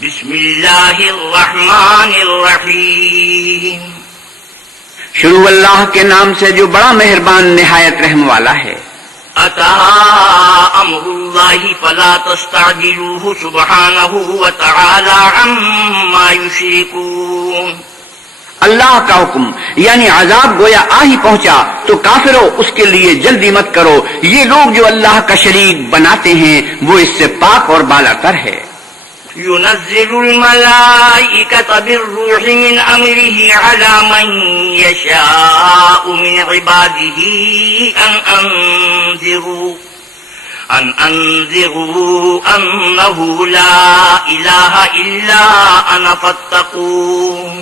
بسم اللہ الرحمن الرحیم. شروع اللہ کے نام سے جو بڑا مہربان نہایت رحم والا ہے. اتا امر اللہ فلا تستعجلوه سبحانہ وتعالی عما یشرکون. اللہ کا حکم یعنی عذاب گویا آ ہی پہنچا تو کافروں اس کے لیے جلدی مت کرو. یہ لوگ جو اللہ کا شریک بناتے ہیں وہ اس سے پاک اور بالا تر ہے. ينزل الملائكة بالروح من أمره على من يشاء من عباده أن أنذروا أنه لا إله إلا أنا فاتقون.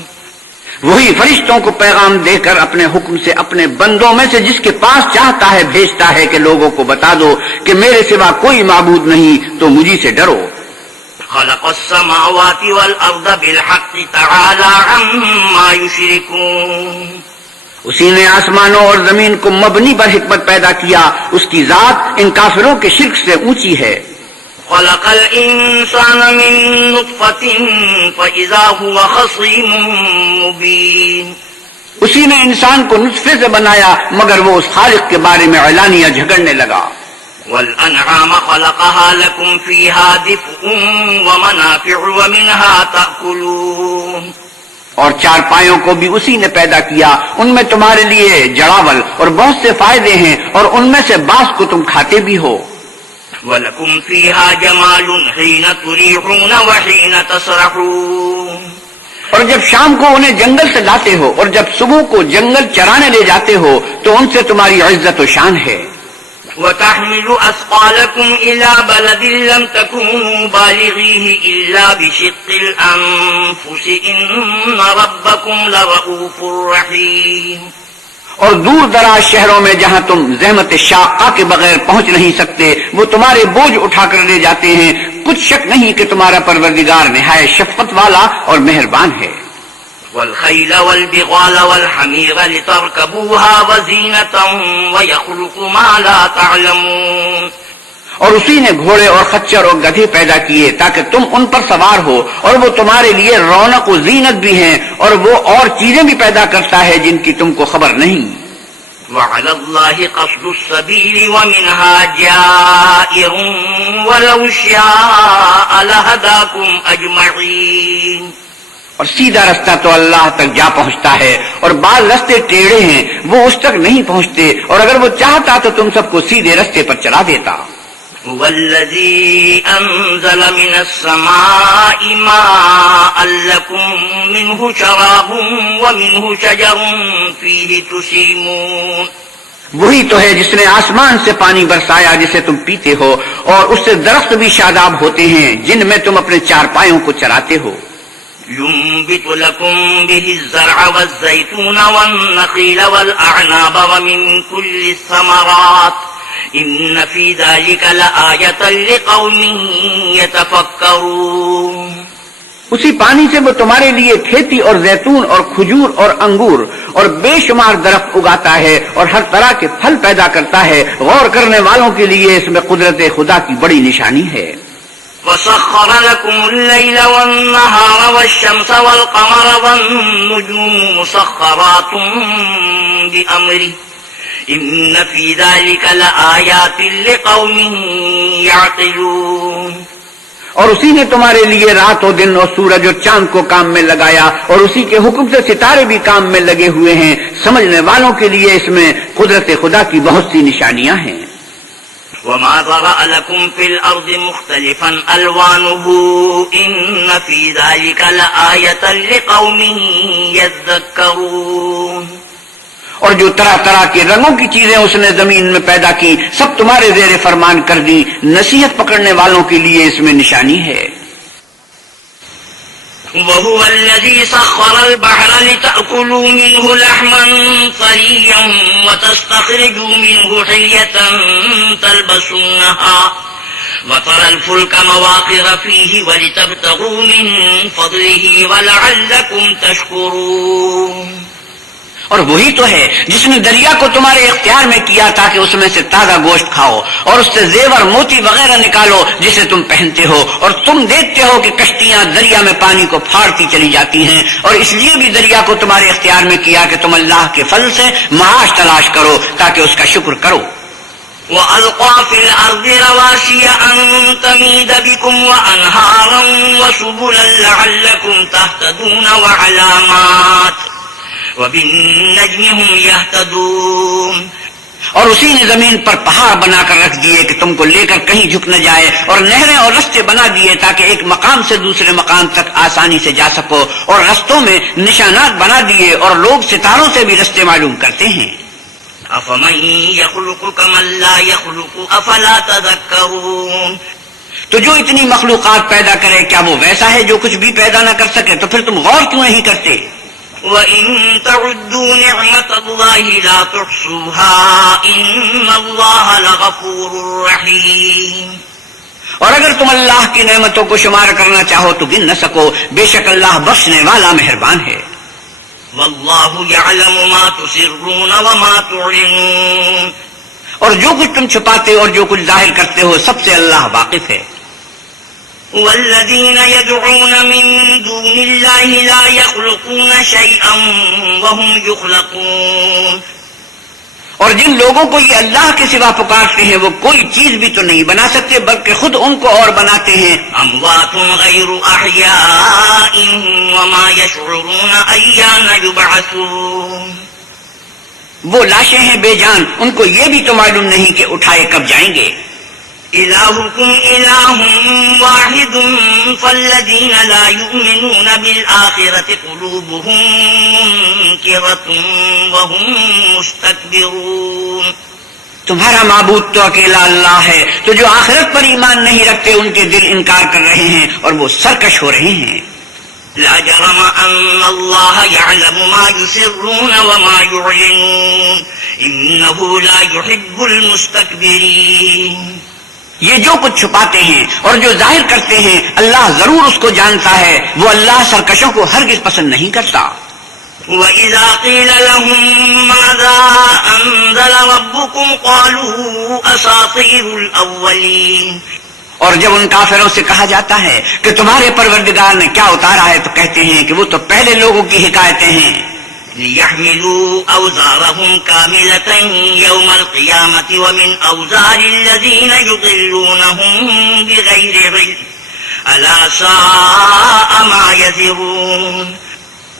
وہی فرشتوں کو پیغام دے کر اپنے حکم سے اپنے بندوں میں سے جس کے پاس چاہتا ہے بھیجتا ہے کہ لوگوں کو بتا دو کہ میرے سوا کوئی معبود نہیں تو مجھی سے ڈرو. خلق السماوات والأرض بالحق تعالى عما يشركون. اسی نے آسمانوں اور زمین کو مبنی پر حکمت پیدا کیا. اس کی ذات ان کافروں کے شرک سے اونچی ہے. خلق الإنسان من نطفة فإذا هو خصيم مبين. اسی نے انسان کو نطفے سے بنایا مگر وہ اس خالق کے بارے میں اعلانیہ جھگڑنے لگا. والأنعام خلقها لكم فيها دفء ومنافع ومنها تأكلون. اور چار پایوں کو بھی اسی نے پیدا کیا. ان میں تمہارے لیے جڑاول اور بہت سے فائدے ہیں اور ان میں سے بعض کو تم کھاتے بھی ہو. وَلَكُمْ فِيهَا جَمَالٌ حِينَ تُرِيحُونَ وَحِينَ تَسْرَحُونَ. اور جب شام کو انہیں جنگل سے لاتے ہو اور جب صبح کو جنگل چرانے لے جاتے ہو تو ان سے تمہاری عزت و شان ہے. وَتَحْمِلُ أَثْقَالَكُمْ إِلَى بَلَدٍ لَمْ تَكُونُوا بَالِغِيهِ إِلَّا بِشِقِّ الْأَنفُسِ إِنَّ رَبَّكُمْ لَرَءُوفٌ رَحِيمٌ. اور دور دراز شہروں میں جہاں تم زحمت شاقہ کے بغیر پہنچ نہیں سکتے وہ تمہارے بوجھ اٹھا کر لے جاتے ہیں. کچھ شک نہیں کہ تمہارا پروردگار نہایت شفقت والا اور مہربان ہے. والخيل والبغال والحمير لتركبوها وزينة ويخلق ما لا تعلمون. اور اسی نے گھوڑے اور خچر اور گدھے پیدا کیے تاکہ تم ان پر سوار ہو اور وہ تمہارے لیے رونق و زینت بھی ہیں اور وہ اور چیزیں بھی پیدا کرتا ہے جن کی تم کو خبر نہیں. وعلى الله قصد السبيل ومنها جائر ولو شاء لهداكم أجمعين. اور سیدھا رستہ تو اللہ تک جا پہنچتا ہے اور بعض رستے ٹیڑھے ہیں وہ اس تک نہیں پہنچتے اور اگر وہ چاہتا تو تم سب کو سیدھے رستے پر چلا دیتا. هو الذي أنزل من السماء ماء لكم منه شراب ومنه شجر فيه تسيمون. وہی تو ہے جس نے آسمان سے پانی برسایا جسے تم پیتے ہو اور اس سے درخت بھی شاداب ہوتے ہیں جن میں تم اپنے چار پایوں کو چراتے ہو. ينبت لكم به الزرع والزيتون والنخيل والأعناب ومن كل الثمرات إن في ذلك لآية لقوم يتفكرون. اسی پانی سے وہ تمہارے لیے کھیتی اور زیتون اور کھجور اور انگور اور بے شمار درخت اگاتا ہے اور ہر طرح کے پھل پیدا کرتا ہے. غور کرنے والوں کے لیے اس میں قدرت خدا کی بڑی نشانی ہے. وسخر لكم الليل والنهار والشمس والقمر والنجوم مسخرات بأمره إن في ذلك لآيات لقوم يعقلون. اور اسی نے تمہارے لیے رات و دن اور سورج اور چاند کو کام میں لگایا اور اسی کے حکم سے ستارے بھی کام میں لگے ہوئے ہیں. سمجھنے والوں کے لیے اس میں قدرت خدا کی بہت سی نشانیاں ہیں. وما ذرأ لكم في الأرض مختلفا ألوانه إن في ذلك لآية لقوم يذكرون. اور جو طرح طرح کے رنگوں کی چیزیں اس نے زمین میں پیدا کی سب تمہارے زیر فرمان کر دی. نصیحت پکڑنے والوں کے لیے اس میں نشانی ہے. وهو الذي سخر البحر لتأكلوا منه لحما طريا وتستخرجوا منه حلية تلبسونها وترى الفلك مواخر فيه ولتبتغوا من فضله ولعلكم تشكرون. اور وہی تو ہے جس نے دریا کو تمہارے اختیار میں کیا تاکہ اس میں سے تازہ گوشت کھاؤ اور اس سے زیور موتی وغیرہ نکالو جسے تم پہنتے ہو، اور تم دیکھتے ہو کہ کشتیاں دریا میں پانی کو پھاڑتی چلی جاتی ہیں، اور اس لیے بھی دریا کو تمہارے اختیار میں کیا کہ تم اللہ کے فضل سے معاش تلاش کرو تاکہ اس کا شکر کرو۔ وَأَلْقَى فِي الْأَرْضِ رَوَاسِيَ أَن تَمِيدَ بِكُمْ وَأَنْهَارًا وَسُبُلًا لَعَلَّكُمْ تَهْتَدُونَ وَعَلَامَاتٍ وَبِالنَّجْمِ هُمْ يَهْتَدُونَ۔ اور اسی نے زمین پر پہاڑ بنا کر رکھ دیے کہ تم کو لے کر کہیں جھک نہ جائے، اور نہریں اور رستے بنا دیے تاکہ ایک مقام سے دوسرے مقام تک آسانی سے جا سکو، اور رستوں میں نشانات بنا دیے، اور لوگ ستاروں سے بھی رستے معلوم کرتے ہیں۔ أَفَمَن يَخْلُقُ كَمَن لَّا يَخْلُقُ أَفَلَا تَذَكَّرُونَ۔ تو جو اتنی مخلوقات پیدا کرے کیا وہ ویسا ہے جو کچھ بھی پیدا نہ کر سکے؟ تو پھر تم غور کیوں نہیں کرتے؟ وَإِن تَعُدُّوا نِعْمَةَ اللَّهِ لَا تُحْصُوهَا إِنَّ اللَّهَ لَغَفُورٌ رَّحِيمٌ۔ اور اگر تم اللہ کی نعمتوں کو شمار کرنا چاہو تو گن نہ سکو، بے شک اللہ بخشنے والا مہربان ہے۔ وَاللَّهُ يَعْلَمُ مَا تُسِرُّونَ وَمَا تُعْلِنُونَ۔ اور جو کچھ تم چھپاتے اور جو کچھ ظاہر کرتے ہو سب سے اللہ واقف ہے۔ وَالَّذِينَ يَدْعُونَ مِن دُونِ اللَّهِ لَا يَخْلُقُونَ شَيْئًا وَهُمْ يُخْلَقُونَ۔ اور جن لوگوں کو یہ اللہ کے سوا پکارتے ہیں وہ کوئی چیز بھی تو نہیں بنا سکتے بلکہ خود ان کو اور بناتے ہیں۔ أَمْوَاتٌ غَيْرُ أَحْيَاءٍ وَمَا يَشْعُرُونَ أَيَّانَ يُبْعَثُونَ۔ وہ لاشیں ہیں بے جان، ان کو یہ بھی تو معلوم نہیں کہ اٹھائے کب جائیں گے۔ إِلَٰهُكُمْ إِلَٰهٌ وَاحِدٌ فَالَّذِينَ لَا يُؤْمِنُونَ بِالْآخِرَةِ قُلُوبُهُم مُّنكِرَةٌ وَهُم مُّسْتَكْبِرُونَ۔ تمہارا معبود تو اکیلا اللہ ہے، تو جو آخرت پر ایمان نہیں رکھتے ان کے دل انکار کر رہے ہیں اور وہ سرکش ہو رہے ہیں۔ لا جرم أن الله يعلم ما يسرون وما يعلنون إنه لا يحب المستكبرين۔ یہ جو کچھ چھپاتے ہیں اور جو ظاہر کرتے ہیں اللہ ضرور اس کو جانتا ہے، وہ اللہ سرکشوں کو ہرگز پسند نہیں کرتا۔ وَإِذَا قِيلَ لَهُم مَّاذَا أَنزَلَ رَبُّكُمْ قَالُوا أَسَاطِيرُ الْأَوَّلِينَ۔ اور جب ان کافروں سے کہا جاتا ہے کہ تمہارے پروردگار نے کیا اتارا ہے تو کہتے ہیں کہ وہ تو پہلے لوگوں کی حکایتیں ہیں۔ لِيَحْمِلُوا أَوْزَارَهُمْ كَامِلَةً يَوْمَ الْقِيَامَةِ وَمِنْ أَوْزَارِ الَّذِينَ يُضِلُّونَهُم بِغَيْرِ عِلْمٍ أَلَا سَاءَ مَا يَزِرُونَ۔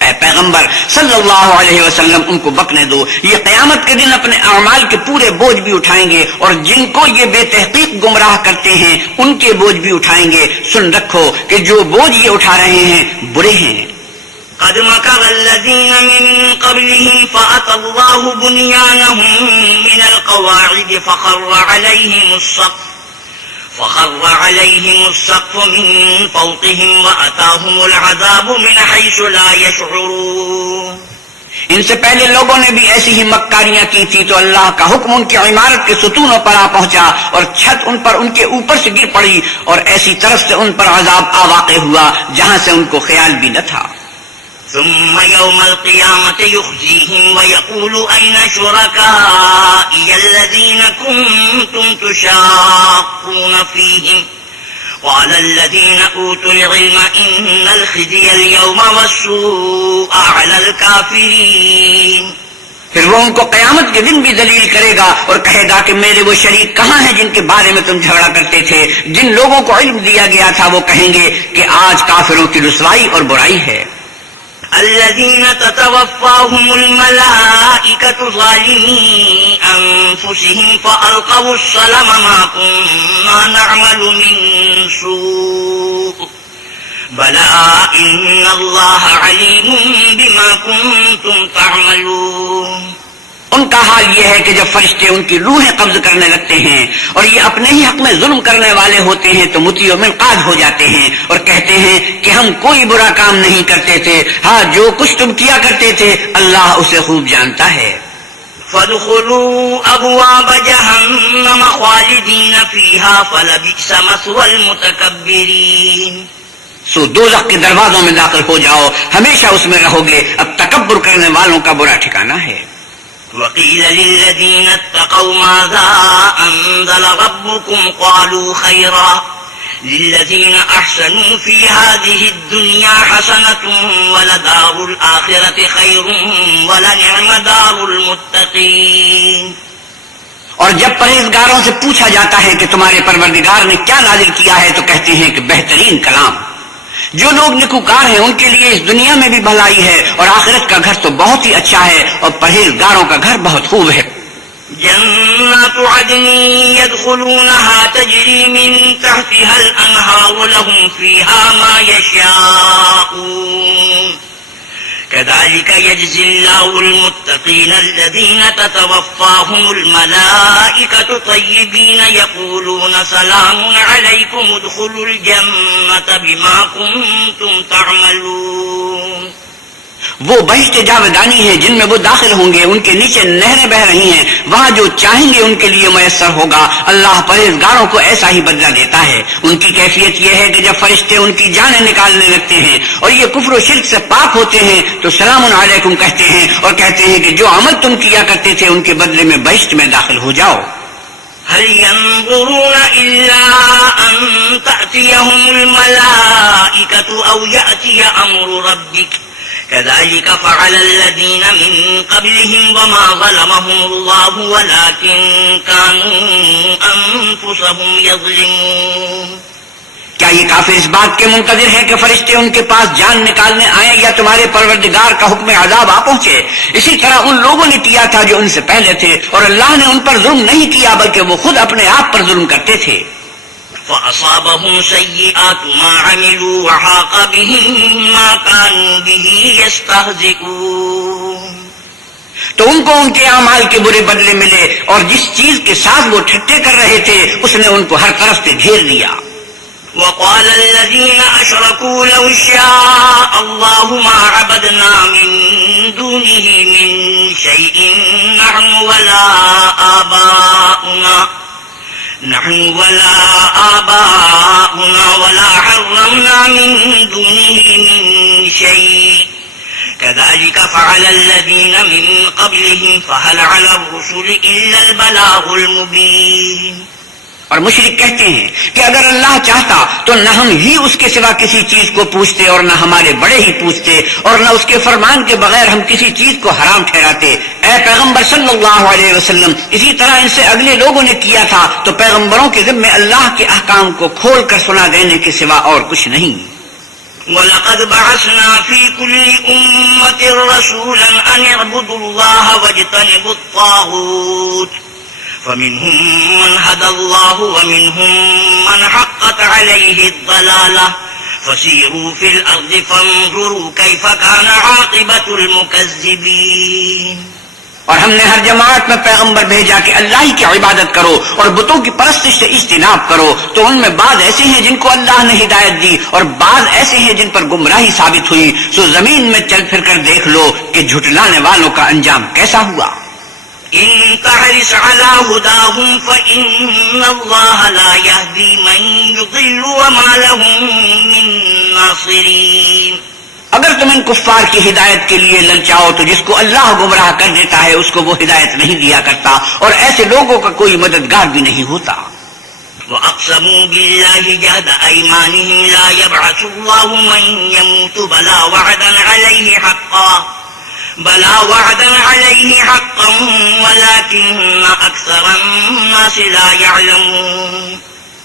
اے پیغمبر صلی اللہ علیہ وسلم ان کو بکنے دو، یہ قیامت کے دن اپنے اعمال کے پورے بوجھ بھی اٹھائیں گے، اور جن کو یہ بے تحقیق گمراہ کرتے ہیں ان کے بوجھ بھی اٹھائیں گے۔ سن رکھو کہ جو بوجھ یہ اٹھا رہے ہیں برے ہیں۔ قد مكر الذين من قبلهم فأتى الله بنيانهم من القواعد فخر عليهم السقف من فوقهم وأتاهم العذاب من حيث لا يشعرون۔ ان سے پہلے لوگوں نے بھی ایسی ہی مکاریاں کی تھی تو اللہ کا حکم ان کی عمارت کے ستونوں پر آ پہنچا اور چھت ان پر ان کے اوپر سے گر پڑی، اور ایسی طرف سے ان پر عذاب آ واقع ہوا جہاں سے ان کو خیال بھی نہ تھا۔ ثم يوم القيامة يخزيهم ويقول أين شركائي الذين كنتم تشاقون فيهم قال الذين أوتوا العلم إن الخزي اليوم والسوء على الكافرين۔ پھر وہ ان کو قیامت کے دن بھی ذلیل کرے گا اور کہے گا کہ میرے وہ شریک کہاں ہیں جن کے بارے میں تم جھگڑا کرتے تھے؟ جن لوگوں کو علم دیا گیا تھا وہ کہیں گے کہ آج کافروں کی رسوائی اور برائی ہے۔ الذين تتوفاهم الملائكة ظالمي أنفسهم فألقوا السلم ما كنا نعمل من سوء بلى إن الله عليم بما كنتم تعملون۔ ان کا حال یہ ہے کہ جب فرشتے ان کی روحیں قبض کرنے لگتے ہیں اور یہ اپنے ہی حق میں ظلم کرنے والے ہوتے ہیں تو مطیع و منقاد ہو جاتے ہیں اور کہتے ہیں کہ ہم کوئی برا کام نہیں کرتے تھے، ہاں جو کچھ تم کیا کرتے تھے اللہ اسے خوب جانتا ہے۔ فادخلوا أبواب جهنم خالدين فيها فلبئس مثوى المتكبرين۔ سو دوزخ کے دروازوں میں داخل ہو جاؤ، ہمیشہ اس میں رہو گے، اب تکبر کرنے والوں کا برا ٹھکانہ ہے۔ وقيل للذين اتقوا ماذا أنزل ربكم قالوا خيرا للذين أحسنوا في هذه الدنيا حسنة ولدار الآخرة خير ولنعم دار المتقين۔ اور جب پرہیزگاروں سے پوچھا جاتا ہے کہ تمہارے پروردگار نے کیا نازل کیا ہے تو کہتے ہیں کہ بہترین کلام۔ جو لوگ نیکوکار ہیں ان کے لیے اس دنیا میں بھی بھلائی ہے اور آخرت کا گھر تو بہت ہی اچھا ہے اور پرہیزگاروں کا گھر بہت خوب ہے۔ جنات عدن يدخلونها تجري من تحتها الأنهار لهم فيها ما يشاءون كذلك يجزي الله المتقين الذين تتوفاهم الملائكة طيبين يقولون سلام عليكم ادخلوا الجنة بما كنتم تعملون۔ وہ بہشت جاودانی ہے جن میں وہ داخل ہوں گے، ان کے نیچے نہریں بہ رہی ہیں، وہاں جو چاہیں گے ان کے لیے میسر ہوگا۔ اللہ پرہیزگاروں کو ایسا ہی بدلہ دیتا ہے۔ ان کی کیفیت یہ ہے کہ جب فرشتے ان کی جانیں نکالنے لگتے ہیں اور یہ کفر و شرک سے پاک ہوتے ہیں تو سلام علیکم کہتے ہیں اور کہتے ہیں کہ جو عمل تم کیا کرتے تھے ان کے بدلے میں بہشت میں داخل ہو جاؤ۔ هل ينظرون إلا أن تأتيهم الملائكة أو يأتي أمر ربك كذلك فعل الذين من قبلهم وما ظلمهم الله ولكن كانوا أنفسهم يظلمون۔ کیا یہ کافر اس بات کے منتظر ہے کہ فرشتے ان کے پاس جان نکالنے آئیں یا تمہارے پروردگار کا حکم عذاب آ پہنچے؟ اسی طرح ان لوگوں نے کیا تھا جو ان سے پہلے تھے اور اللہ نے ان پر ظلم نہیں کیا بلکہ وہ خود اپنے آپ پر ظلم کرتے تھے۔ فأصابهم سيئات ما عملوا وحاق بهم ما كانوا به يستهزئون۔ تو ان کو ان کے اعمال کے برے بدلے ملے اور جس چیز کے ساتھ وہ ٹھٹے کر رہے تھے اس نے ان کو ہر طرف سے گھیر لیا۔ وقال الذين أشركوا لو شاء الله ما عبدنا من دونه من شيء نحن ولا آباؤنا ولا حرمنا من دونه من شيء كذلك فعل الذين من قبلهم فهل على الرسل إلا البلاغ المبين۔ اور مشرک کہتے ہیں کہ اگر اللہ چاہتا تو نہ ہم ہی اس کے سوا کسی چیز کو پوچھتے اور نہ ہمارے بڑے ہی پوچھتے اور نہ اس کے فرمان کے بغیر ہم کسی چیز کو حرام ٹھہراتے۔ اے پیغمبر صلی اللہ علیہ وسلم، اسی طرح ان سے اگلے لوگوں نے کیا تھا تو پیغمبروں کے ذمے اللہ کے احکام کو کھول کر سنا دینے کے سوا اور کچھ نہیں۔ وَلَقَدْ بَعَثْنَا فِي كُلِّ أُمَّةٍ رَسُولًا أَنِ اعْبُدُوا اللَّهَ وَاجْتَنِبُوا الطَّاغُوتَ فمنهم من هدى الله ومنهم من حقت عليه الضلالة فسيروا في الأرض فانظروا كيف كان عاقبة المكذبين۔ اور ہم نے ہر جماعت میں پیغمبر بھیجا کہ اللہ ہی کی عبادت کرو اور بتوں کی پرستش سے اجتناب کرو، تو ان میں بعض ایسے ہیں جن کو اللہ نے ہدایت دی اور بعض ایسے ہیں جن پر گمراہی ثابت ہوئی۔ سو زمین میں چل پھر کر دیکھ لو کہ جھٹلانے والوں کا انجام کیسا ہوا۔ إن تحرص على هداهم فإن الله لا يهدي من يضل وما لهم من ناصرين۔ اگر تم ان کفار کی ہدایت کے لیے للچاؤ تو جس کو اللہ گمراہ کر دیتا ہے اس کو وہ ہدایت نہیں دیا کرتا اور ایسے لوگوں کا کوئی مددگار بھی نہیں ہوتا۔ وَأَقْسَمُوا بِاللَّهِ جَهْدَ أَيْمَانِهِمْ لَا يَبْعَثُ اللَّهُ مَن يَمُوتُ بَلَى وَعْدًا عَلَيْهِ حَقًّا وَلَكِنَّ أَكْثَرَ النَّاسِ لَا يَعْلَمُونَ۔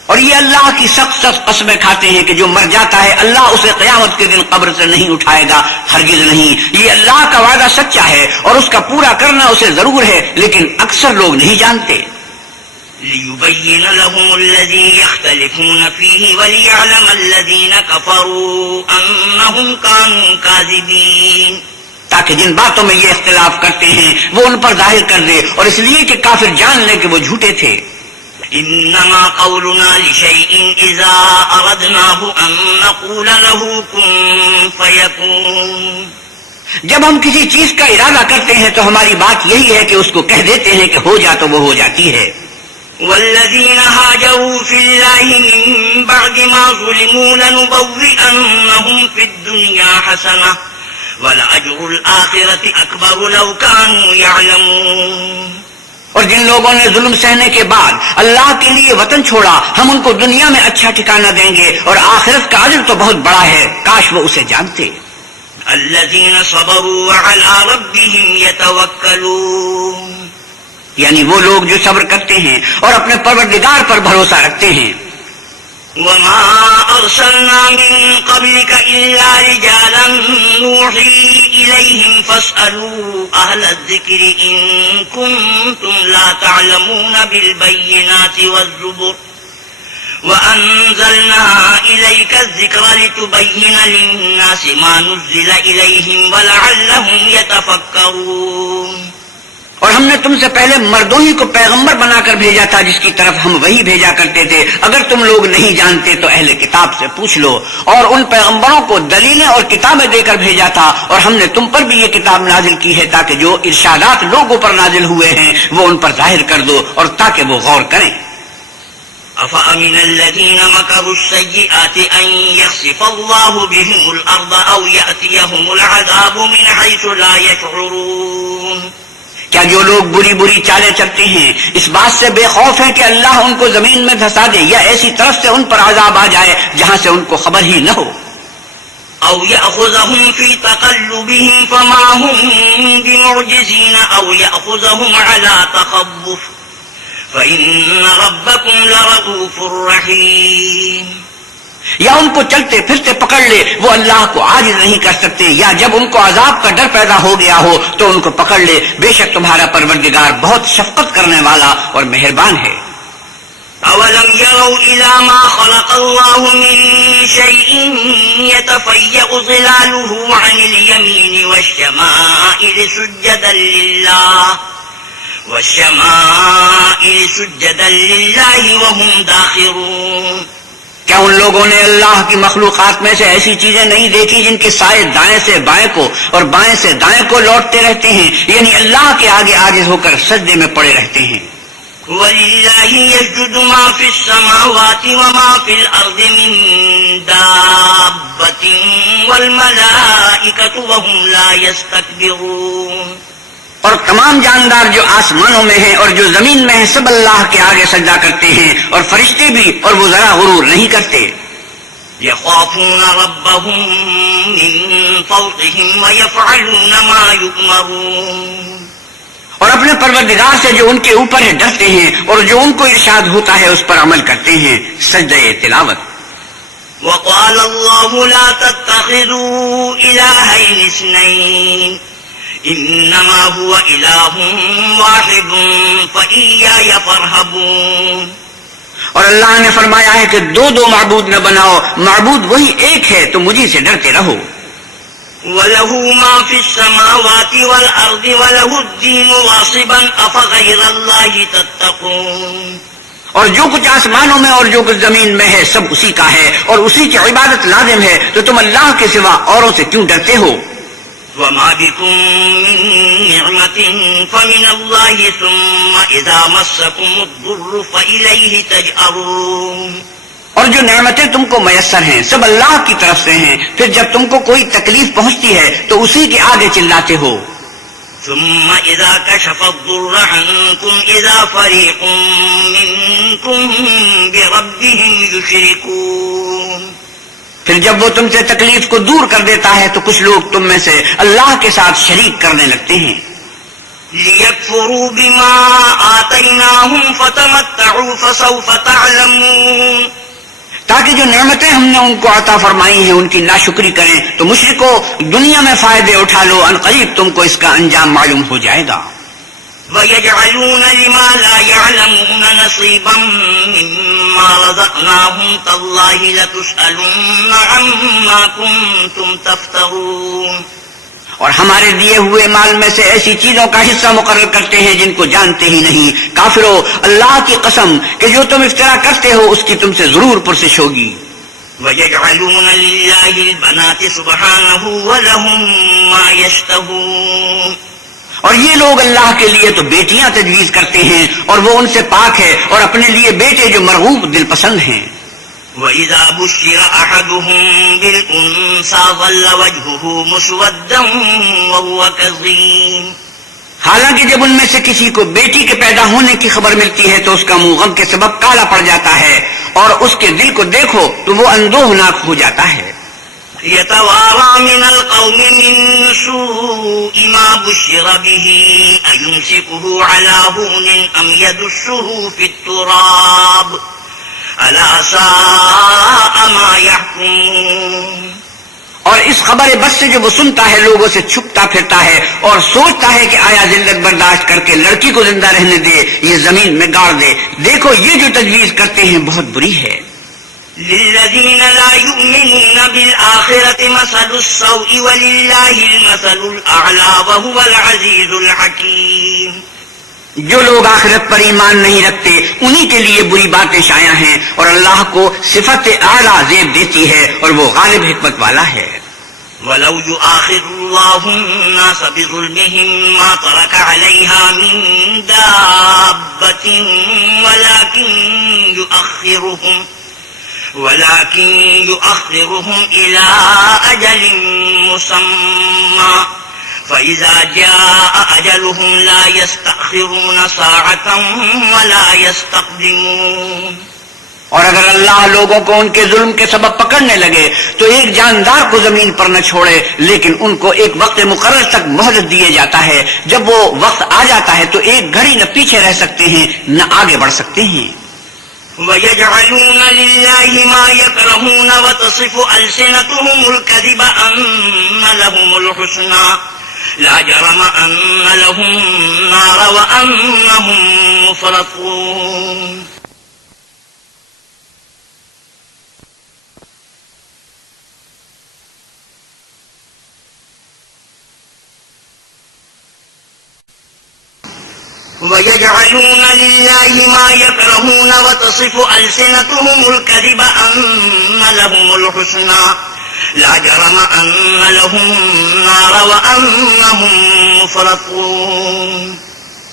اور یہ اللہ کی سخت سخت قسمیں کھاتے ہیں کہ جو مر جاتا ہے اللہ اسے قیامت کے دن قبر سے نہیں اٹھائے گا، ہرگز نہیں۔ یہ اللہ کا وعدہ سچا ہے اور اس کا پورا کرنا اسے ضرور ہے، لیکن اکثر لوگ نہیں جانتے۔ لِيُبَيِّنَ لَهُمُ الَّذِي يَخْتَلِفُونَ فِيهِ وَلِيَعْلَمَ الَّذِينَ كَفَرُوا أَنَّهُمْ كَانُوا كَاذِبِينَ، تاکہ جن باتوں میں یہ اختلاف کرتے ہیں وہ ان پر ظاہر کر دے اور اس لیے کہ کافر جان لے کہ وہ جھوٹے تھے۔ إنما قولنا لشيء إذا أردناه أن نقول له كن فيكون۔ جب ہم کسی چیز کا ارادہ کرتے ہیں تو ہماری بات یہی ہے کہ اس کو کہہ دیتے ہیں کہ ہو جا تو وہ ہو جاتی ہے۔ والذين هاجروا في الله من بعد ما ظلموا لنبوئنهم في الدنيا حسنة ولأجر الآخرة أكبر لو كانوا يعلمون. اور جن لوگوں نے ظلم سہنے کے بعد اللہ کے لیے وطن چھوڑا ہم ان کو دنیا میں اچھا ٹھکانہ دیں گے اور آخرت کا اجر تو بہت بڑا ہے، کاش وہ اسے جانتے. الذين صبروا وعلى ربهم يتوكلون، یعنی وہ لوگ جو صبر کرتے ہیں اور اپنے پروردگار پر بھروسہ رکھتے ہیں. وما أرسلنا من قبلك إلا رجالا نوحي إليهم فاسألوا أهل الذكر إن كنتم لا تعلمون بالبينات والزبر وأنزلنا إليك الذكر لتبين للناس ما نزل إليهم ولعلهم يتفكرون. اور ہم نے تم سے پہلے مردوں ہی کو پیغمبر بنا کر بھیجا تھا جس کی طرف ہم وہی بھیجا کرتے تھے. اگر تم لوگ نہیں جانتے تو اہل کتاب سے پوچھ لو. اور ان پیغمبروں کو دلیلیں اور کتابیں دے کر بھیجا تھا، اور ہم نے تم پر بھی یہ کتاب نازل کی ہے تاکہ جو ارشادات لوگوں پر نازل ہوئے ہیں وہ ان پر ظاہر کر دو اور تاکہ وہ غور کریں. أفأمن الذين مكروا السيئات أن يخسف الله بهم الأرض أو يأتيهم العذاب من حيث لا يشعرون. کیا جو لوگ بری بری چالیں چلتے ہیں اس بات سے بے خوف ہیں کہ اللہ ان کو زمین میں دھسا دے یا ایسی طرف سے ان پر عذاب آ جائے جہاں سے ان کو خبر ہی نہ ہو؟ أو يأخذهم في تقلبهم فما هم بمعجزين أو يأخذهم على تخبف فإن ربكم لرؤوف رحيم. یا ان کو چلتے پھرتے پکڑ لے وہ اللہ کو عاجز نہیں کر سکتے، یا جب ان کو عذاب کا ڈر پیدا ہو گیا ہو تو ان کو پکڑ لے، بے شک تمہارا پروردگار بہت شفقت کرنے والا اور مہربان ہے. أولم يروا إلى ما خلق الله من شيء يتفيأ ظلاله عن اليمين والشمائل سجدا لله وهم داخرون. کیا ان لوگوں نے اللہ کی مخلوقات میں سے ایسی چیزیں نہیں دیکھی جن کے سائے دائیں سے بائیں کو اور بائیں سے دائیں کو لوٹتے رہتے ہیں، یعنی اللہ کے آگے عاجز ہو کر سجدے میں پڑے رہتے ہیں. وَلِلَّهِ يَسْجُدُ مَا فِي السَّمَاوَاتِ وَمَا فِي الْأَرْضِ مِن دَابَّةٍ وَالْمَلَائِكَةُ وَهُمْ لَا يَسْتَكْبِرُونَ. اور تمام جاندار جو آسمانوں میں ہیں اور جو زمین میں ہیں سب اللہ کے آگے سجدہ کرتے ہیں، اور فرشتے بھی، اور وہ ذرا غرور نہیں کرتے. يَخَافُونَ رَبَّهُم مِّن فَوْقِهِمْ وَيَفْعَلُونَ مَا يُؤْمَرُونَ. اور اپنے پروردگار سے جو ان کے اوپر ہے ڈرتے ہیں، اور جو ان کو ارشاد ہوتا ہے اس پر عمل کرتے ہیں. سجدہ تلاوت. وَقَالَ اللَّهُ لَا تَتَّخِذُوا إِلَٰهَيْنِ اثْنَيْنِ إنما هو إله واحد فإياي فارهبون. اور اللہ نے فرمایا ہے کہ دو معبود نہ بناؤ، معبود وہی ایک ہے تو مجھے سے ڈرتے رہو. وله ما في السماوات والأرض وله الدين واصبا أفغير الله تتقون. اور جو کچھ آسمانوں میں اور جو کچھ زمین میں ہے سب اسی کا ہے اور اسی کی عبادت لازم ہے، تو تم اللہ کے سوا اوروں سے کیوں ڈرتے ہو؟ وما بكم من نعمة فمن الله ثم إذا مسكم الضر فإليه تجأرون. اور جو نعمتیں تم کو میسر ہیں سب اللہ کی طرف سے ہیں، پھر جب تم کو کوئی تکلیف پہنچتی ہے تو اسی کے آگے چلاتے ہو. ثم إذا كشف الضر عنكم إذا فريق منكم بربهم يشركون. پھر جب وہ تم سے تکلیف کو دور کر دیتا ہے تو کچھ لوگ تم میں سے اللہ کے ساتھ شریک کرنے لگتے ہیں. لِيَكْفُرُوا بِمَا آتَيْنَاهُمْ فَتَمَتَّعُوا فَسَوْفَ تَعْلَمُونَ. تاکہ جو نعمتیں ہم نے ان کو عطا فرمائی ہیں ان کی ناشکری کریں تو مشرکو دنیا میں فائدے اٹھا لو، ان قریب تم کو اس کا انجام معلوم ہو جائے گا. وَيَجْعَلُونَ لِمَا لَا يَعْلَمُونَ نَصِيبًا مِّمَّا رَزَقْنَاهُمْ تَاللَّهِ لَتُسْأَلُنَّ عَمَّا كُنتُمْ تَفْتَرُونَ. اور ہمارے دیے ہوئے مال میں سے ایسی چیزوں کا حصہ مقرر کرتے ہیں جن کو جانتے ہی نہیں. کافرو، اللہ کی قسم کہ جو تم افترا کرتے ہو اس کی تم سے ضرور پرسش ہوگی. وَيَجْعَلُونَ لِلَّهِ الْبَنَاتِ سُبْحَانَهُ وَلَهُم مَّا يَشْتَهُونَ. اور یہ لوگ اللہ کے لیے تو بیٹیاں تجویز کرتے ہیں اور وہ ان سے پاک ہے، اور اپنے لیے بیٹے جو مرغوب دل پسند ہیں۔ وَإِذَا بُشِّرَ أَحَدُهُم بِالْأُنثَىٰ ظَلَّ وَجْهُهُ مُسْوَدًّا وَهُوَ كَظِيمٌ، حالانکہ جب ان میں سے کسی کو بیٹی کے پیدا ہونے کی خبر ملتی ہے تو اس کا منہ غم کے سبب کالا پڑ جاتا ہے، اور اس کے دل کو دیکھو تو وہ اندوہناک ہو جاتا ہے۔ يَتَوَارَىٰ مِنَ الْقَوْمِ مِن سُوءِ مَا بُشِّرَ بِهِ أَيُمْسِكُهُ عَلَىٰ هُونٍ أَمْ يَدُسُّهُ فِي التُّرَابِ أَلَا سَاءَ مَا يَحْكُمُونَ۔ اور اس خبر بس سے جو وہ سنتا ہے لوگوں سے چھپتا پھرتا ہے اور سوچتا ہے کہ آیا ذلت برداشت کر کے لڑکی کو زندہ رہنے دے، یہ زمین میں گاڑ دے۔ دیکھو یہ جو تجویز کرتے ہیں بہت بری ہے۔ لِلَّذِينَ لَا يُؤْمِنُونَ بِالْآخِرَةِ مَثَلُ السَّوْءِ وَلِلَّهِ الْمَثَلُ الْأَعْلَىٰ وَهُوَ الْعَزِيزُ الْحَكِيمُ۔ جو لوگ آخرت پر ایمان نہیں رکھتے انہی کے لیے بری باتیں شائع ہیں، اور اللہ کو صفت اعلیٰ زیب دیتی ہے، اور وہ غالب حکمت والا ہے۔ وَلَوْ يُؤَاخِذُ اللَّهُ النَّاسَ بِظُلْمِهِم مَّا تَرَكَ عَلَيْهَا مِن دَابَّةٍ ولكن يؤخرهم إلى أجل مسمى فإذا جاء أجلهم لا يستأخرون ساعة ولا يستقدمون۔ اور اگر اللہ لوگوں کو ان کے ظلم کے سبب پکڑنے لگے تو ایک جاندار کو زمین پر نہ چھوڑے، لیکن ان کو ایک وقت مقرر تک مہلت دیے جاتا ہے۔ جب وہ وقت آ جاتا ہے تو ایک گھڑی نہ پیچھے رہ سکتے ہیں نہ آگے بڑھ سکتے ہیں۔ وَيَجْعَلُونَ لِلَّهِ مَا يَكْرَهُونَ وَتَصِفُ أَلْسِنَتُهُمُ الْكَذِبَ أَنَّ لَهُمُ الْحُسْنَىٰ لَا جَرَمَ أَنَّ لَهُمُ النَّارَ وَأَنَّهُم مُّفْرَطُونَ۔ وَيَجْعَلُونَ لِلَّهِ مَا يَكْرَهُونَ وَتَصِفُ أَلْسِنَتُهُمُ الْكَذِبَ أَنَّ لَهُمُ الْحُسْنَىٰ لَا جَرَمَ أَنَّ لَهُمُ النَّارَ وَأَنَّهُم مُّفْرَطُونَ۔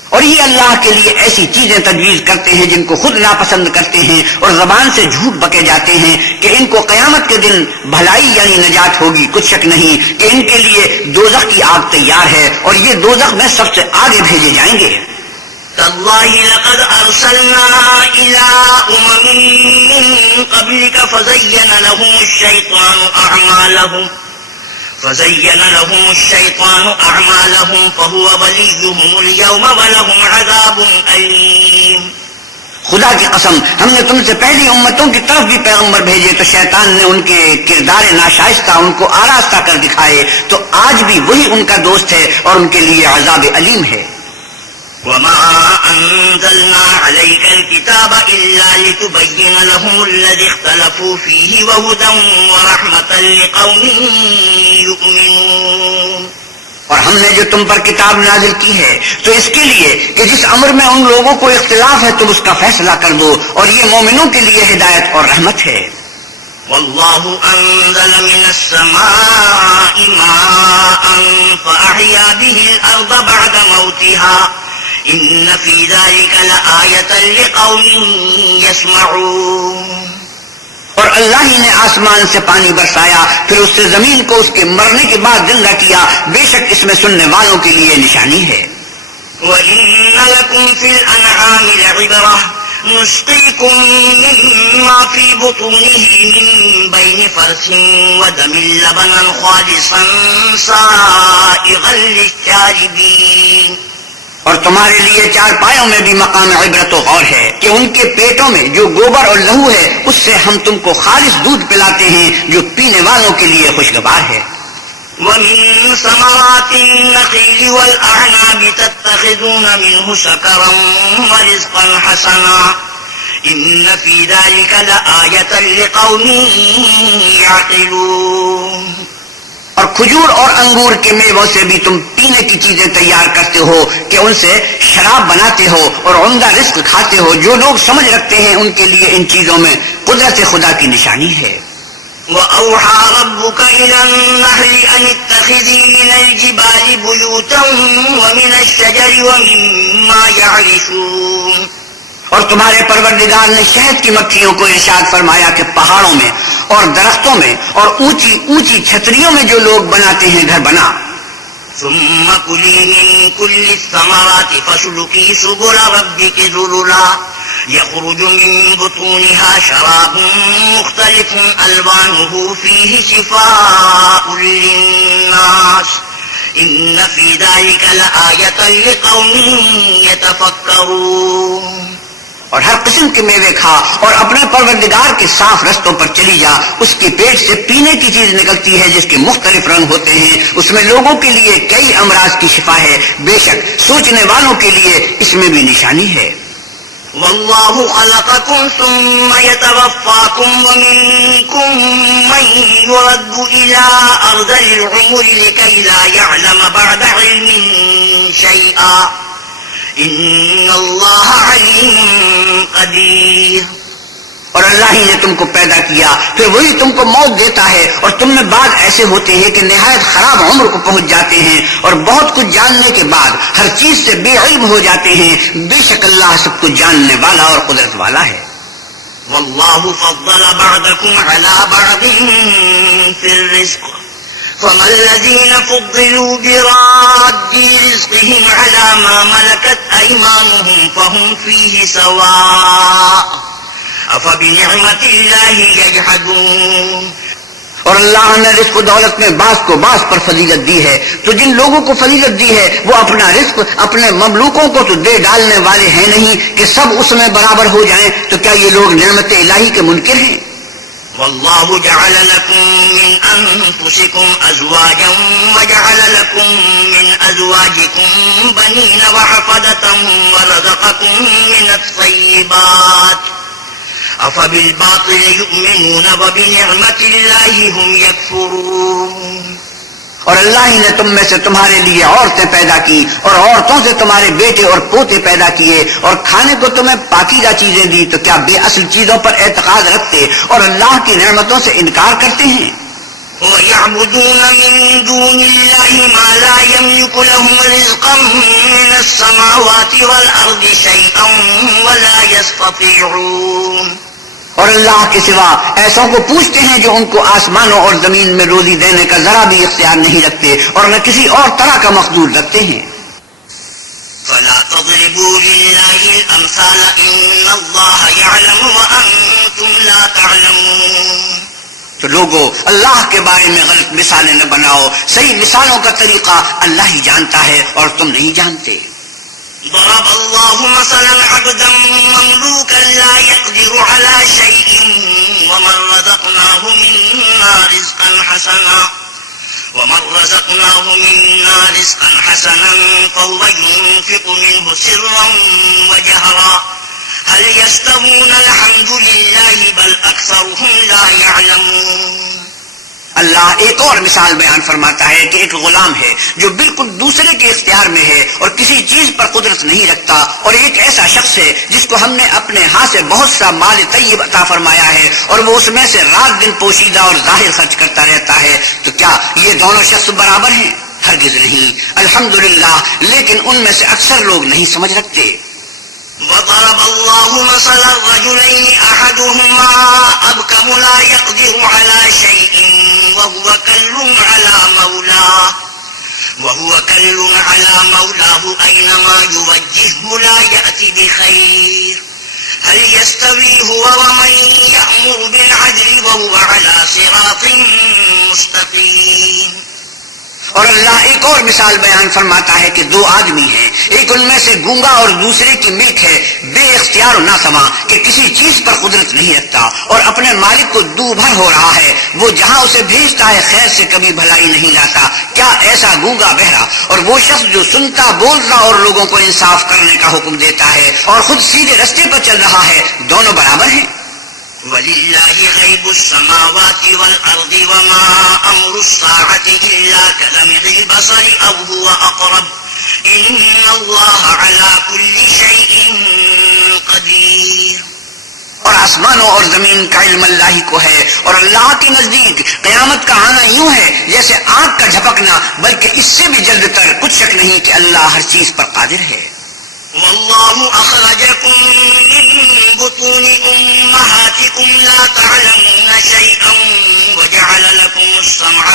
اور یہ اللہ کے لیے ایسی چیزیں تجویز کرتے ہیں جن کو خود ناپسند کرتے ہیں، اور زبان سے جھوٹ بکے جاتے ہیں کہ ان کو قیامت کے دن بھلائی یعنی نجات ہوگی۔ کچھ شک نہیں کہ ان کے لیے دوزخ کی آگ تیار ہے، اور یہ دوزخ میں سب سے آگے بھیجے جائیں گے۔ تالله لقد أرسلنا إلى من قبلك فزين لهم الشيطان أعمالهم فهو وليهم اليوم ولهم عذاب أليم۔ خدا کی قسم ہم نے تم سے پہلی امتوں کی طرف بھی پیغمبر بھیجے تو شیطان نے ان کے کردار ناشائستہ ان کو آراستہ کر دکھائے، تو آج بھی وہی ان کا دوست ہے اور ان کے لیے عذاب علیم ہے۔ وَمَا أَنزَلْنَا عَلَيْكَ الْكِتَابَ إِلَّا لِتُبَيِّنَ لَهُمُ الَّذِي اخْتَلَفُوا فِيهِ وَهُدًى وَرَحْمَةً لِقَوْمٍ يُؤْمِنُونَ۔ اور ہم نے جو تم پر کتاب نازل کی ہے تو اس کے لیے کہ جس امر میں ان لوگوں کو اختلاف ہے تم اس کا فیصلہ کر دو، اور یہ مومنوں کے لیے ہدایت اور رحمت ہے۔ والله أنزل من السماء ماء فأحيا به الأرض بعد موتها إن في ذلك لآية لقوم يسمعون۔ اور اللہ ہی نے آسمان سے پانی برسایا، پھر اس سے زمین کو اس کے مرنے کے بعد زندہ کیا، بے شک اس میں سننے والوں کے لیے نشانی ہے۔ وَإِنَّ لَكُمْ فِي الْأَنْعَامِ لَعِبْرَةً نُسْقِيكُم مِّمَّا فِي بُطُونِهِ مِن بَيْنِ فَرْثٍ وَدَمٍ لَبَنًا خَالِصًا سَائِغًا لِّلشَّارِبِينَ۔ اور تمہارے لیے چار پایوں میں بھی مقام عبرت و غور ہے کہ ان کے پیٹوں میں جو گوبر اور لہو ہے اس سے ہم تم کو خالص دودھ پلاتے ہیں جو پینے والوں کے لیے خوشگوار ہے۔ وَمِن ثَمَرَاتِ النَّخِيلِ وَالْأَعْنَابِ تَتَّخِذُونَ مِنْهُ سَكَرًا وَرِزْقًا حَسَنًا إِنَّ فِي ذَلِكَ لَآيَةً لِقَوْمٍ يَعْقِلُونَ۔ اور کھجور اور انگور کے میووں سے بھی تم پینے کی چیزیں تیار کرتے ہو کہ ان سے شراب بناتے ہو اور عمدہ رزق کھاتے ہو۔ جو لوگ سمجھ رکھتے ہیں ان کے لیے ان چیزوں میں قدرت خدا کی نشانی ہے۔ وَأَوْحَىٰ رَبُّكَ إِلَى النَّحْلِ أن اتخذي من الجبال بيوتا ومن الشجر ومما يعرشون. اور تمہارے پروردگار نے شہد کی مکھیوں کو ارشاد فرمایا کہ پہاڑوں میں اور درختوں میں اور اونچی اونچی چھتریوں میں جو لوگ بناتے ہیں گھر بنا. ثم كلي من كل الثمرات فاسلكي سبل ربك ذللا يخرج من بطونها شراب مختلف ألوانه فيه شفاء للناس إن في ذلك لآية لقوم يتفكرون. اور ہر قسم کے میوے کھا اور اپنے پروردگار کے صاف رستوں پر چلی جا. اس کے پیٹ سے پینے کی چیز نکلتی ہے جس کے مختلف رنگ ہوتے ہیں. اس میں لوگوں کے لیے کئی امراض کی شفا ہے. بے شک سوچنے والوں کے لیے اس میں بھی نشانی ہے. والله خلقكم ثم يتوفاكم ومنكم من يرد إلى أرذل العمر لكي لا يعلم بعد علم شيئا إن الله عليم قدير. اور اللہ ہی نے تم کو پیدا کیا پھر وہی تم کو موت دیتا ہے اور تم میں بعد ایسے ہوتے ہیں کہ نہایت خراب عمر کو پہنچ جاتے ہیں اور بہت کچھ جاننے کے بعد ہر چیز سے بے علم ہو جاتے ہیں. بے شک اللہ سب کچھ جاننے والا اور قدرت والا ہے. والله فضل بعضكم على بعض في الرزق فما الذين فضلوا براد رزقهم على ما ملكت أيمانهم فهم فيه سواء أفبنعمة الله يجحدون. اور اللہ نے رزق و دولت میں بعض کو بعض پر فضیلت دی ہے تو جن لوگوں کو فضیلت دی ہے وہ اپنا رزق اپنے مملوکوں کو تو دے ڈالنے والے ہیں نہیں کہ سب اس میں برابر ہو جائیں. تو کیا یہ لوگ نعمت الہی کے منکر ہیں؟ والله جعل لكم من أنفسكم أزواجا وجعل لكم من أزواجكم بنين وحفدة ورزقكم من الطيبات أفبالباطل يؤمنون وبنعمة الله هم يكفرون. اور اللہ ہی نے تم میں سے تمہارے لیے عورتیں پیدا کی اور عورتوں سے تمہارے بیٹے اور پوتے پیدا کیے اور کھانے کو تمہیں پاکیزہ چیزیں دی. تو کیا بے اصل چیزوں پر اعتقاد رکھتے اور اللہ کی نعمتوں سے انکار کرتے ہیں؟ وَيَعْبُدُونَ مِن دُونِ اللَّهِ مَا لَا يَمْلِكُ لَهُمْ رِزْقًا مِّنَ السَّمَاوَاتِ وَالْأَرْضِ شَيْئًا وَلَا يَسْتَطِيعُونَ. اور اللہ کے سوا ایسوں کو پوچھتے ہیں جو ان کو آسمانوں اور زمین میں روزی دینے کا ذرا بھی اختیار نہیں رکھتے اور نہ کسی اور طرح کا مقدور رکھتے ہیں. فلا تضربوا لله الأمثال إن الله يعلم وأنتم لا تعلمون. تو لوگوں اللہ کے بارے میں غلط مثالیں نہ بناؤ. صحیح مثالوں کا طریقہ اللہ ہی جانتا ہے اور تم نہیں جانتے. ضرب الله مثلا عبدا مملوكا لا يقدر على شيء ومن رزقناه منا رزقا حسنا فهو ينفق منه سرا وجهرا هل يستوون الحمد لله بل أكثرهم لا يعلمون. اللہ ایک اور مثال بیان فرماتا ہے کہ ایک غلام ہے جو بالکل دوسرے کے اختیار میں ہے اور کسی چیز پر قدرت نہیں رکھتا، اور ایک ایسا شخص ہے جس کو ہم نے اپنے ہاتھ سے بہت سا مال طیب عطا فرمایا ہے اور وہ اس میں سے رات دن پوشیدہ اور ظاہر خرچ کرتا رہتا ہے. تو کیا یہ دونوں شخص برابر ہیں؟ ہرگز نہیں. الحمدللہ، لیکن ان میں سے اکثر لوگ نہیں سمجھ رکھتے. وضرب الله مثلا رجلين أحدهما أبكم لا يقدر على شيء وهو كل على مولاه أينما يوجهه لا يأتي بخير هل يستوي هو ومن يأمر بالعدل وهو على صراط مستقيم. اور اللہ ایک اور مثال بیان فرماتا ہے کہ دو آدمی ہیں، ایک ان میں سے گونگا اور دوسرے کی ملک ہے، بے اختیار و ناسما کہ کسی چیز پر قدرت نہیں رکھتا اور اپنے مالک کو دو بھر ہو رہا ہے. وہ جہاں اسے بھیجتا ہے خیر سے کبھی بھلائی نہیں لاتا. کیا ایسا گونگا بہرا اور وہ شخص جو سنتا بولتا اور لوگوں کو انصاف کرنے کا حکم دیتا ہے اور خود سیدھے رستے پر چل رہا ہے، دونوں برابر ہیں؟ وَلِلَّهِ غَيْبُ السَّمَاوَاتِ وَالْأَرْضِ وَمَا أَمْرُ السَّاعَةِ إِلَّا كَلَمْحِ الْبَصَرِ أَوْ هُوَ أَقْرَبُ إِنَّ اللَّهَ عَلَى كُلِّ شَيْءٍ قَدِيرٌ. اور آسمانوں اور زمین کا علم اللہ ہی کو ہے، اور اللہ کے نزدیک قیامت کا آنا یوں ہے جیسے آنکھ کا جھپکنا، بلکہ اس سے بھی جلد تر کچھ شک نہیں کہ اللہ ہر چیز پر قادر ہے۔ والله أخرجكم من بطون أمهاتكم لا تعلمون شيئا وجعل لكم السمع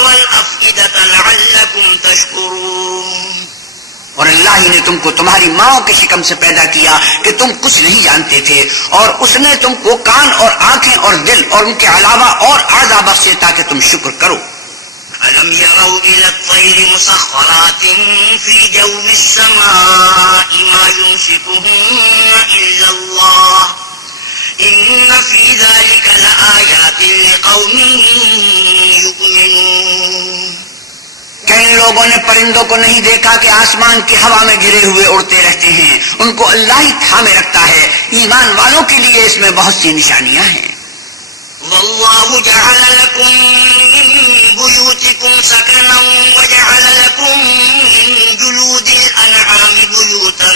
والأفئدة لعلكم تشكرون۔ اور اللہ ہی نے تم کو تمہاری ماں کے شکم سے پیدا کیا کہ تم کچھ نہیں جانتے تھے، اور اس نے تم کو کان اور آنکھیں اور دل اور ان کے علاوہ اور اعضاء بخشے تاکہ تم شکر کرو۔ ألم يروا إلى الطير مسخرات في جو السماء ما يمسكهن إلا الله إن في ذلك لآيات لقوم يؤمنون۔ کہ ان لوگوں نے پرندوں کو نہیں دیکھا کہ آسمان کی ہوا میں گرے ہوئے اڑتے رہتے ہیں، ان کو اللہ ہی تھامے رکھتا ہے، ایمان والوں کے لیے اس میں بہت سی نشانیاں ہیں۔ والله جعل لكم من بيوتكم سكنا وجعل لكم من جلود الأنعام بيوتا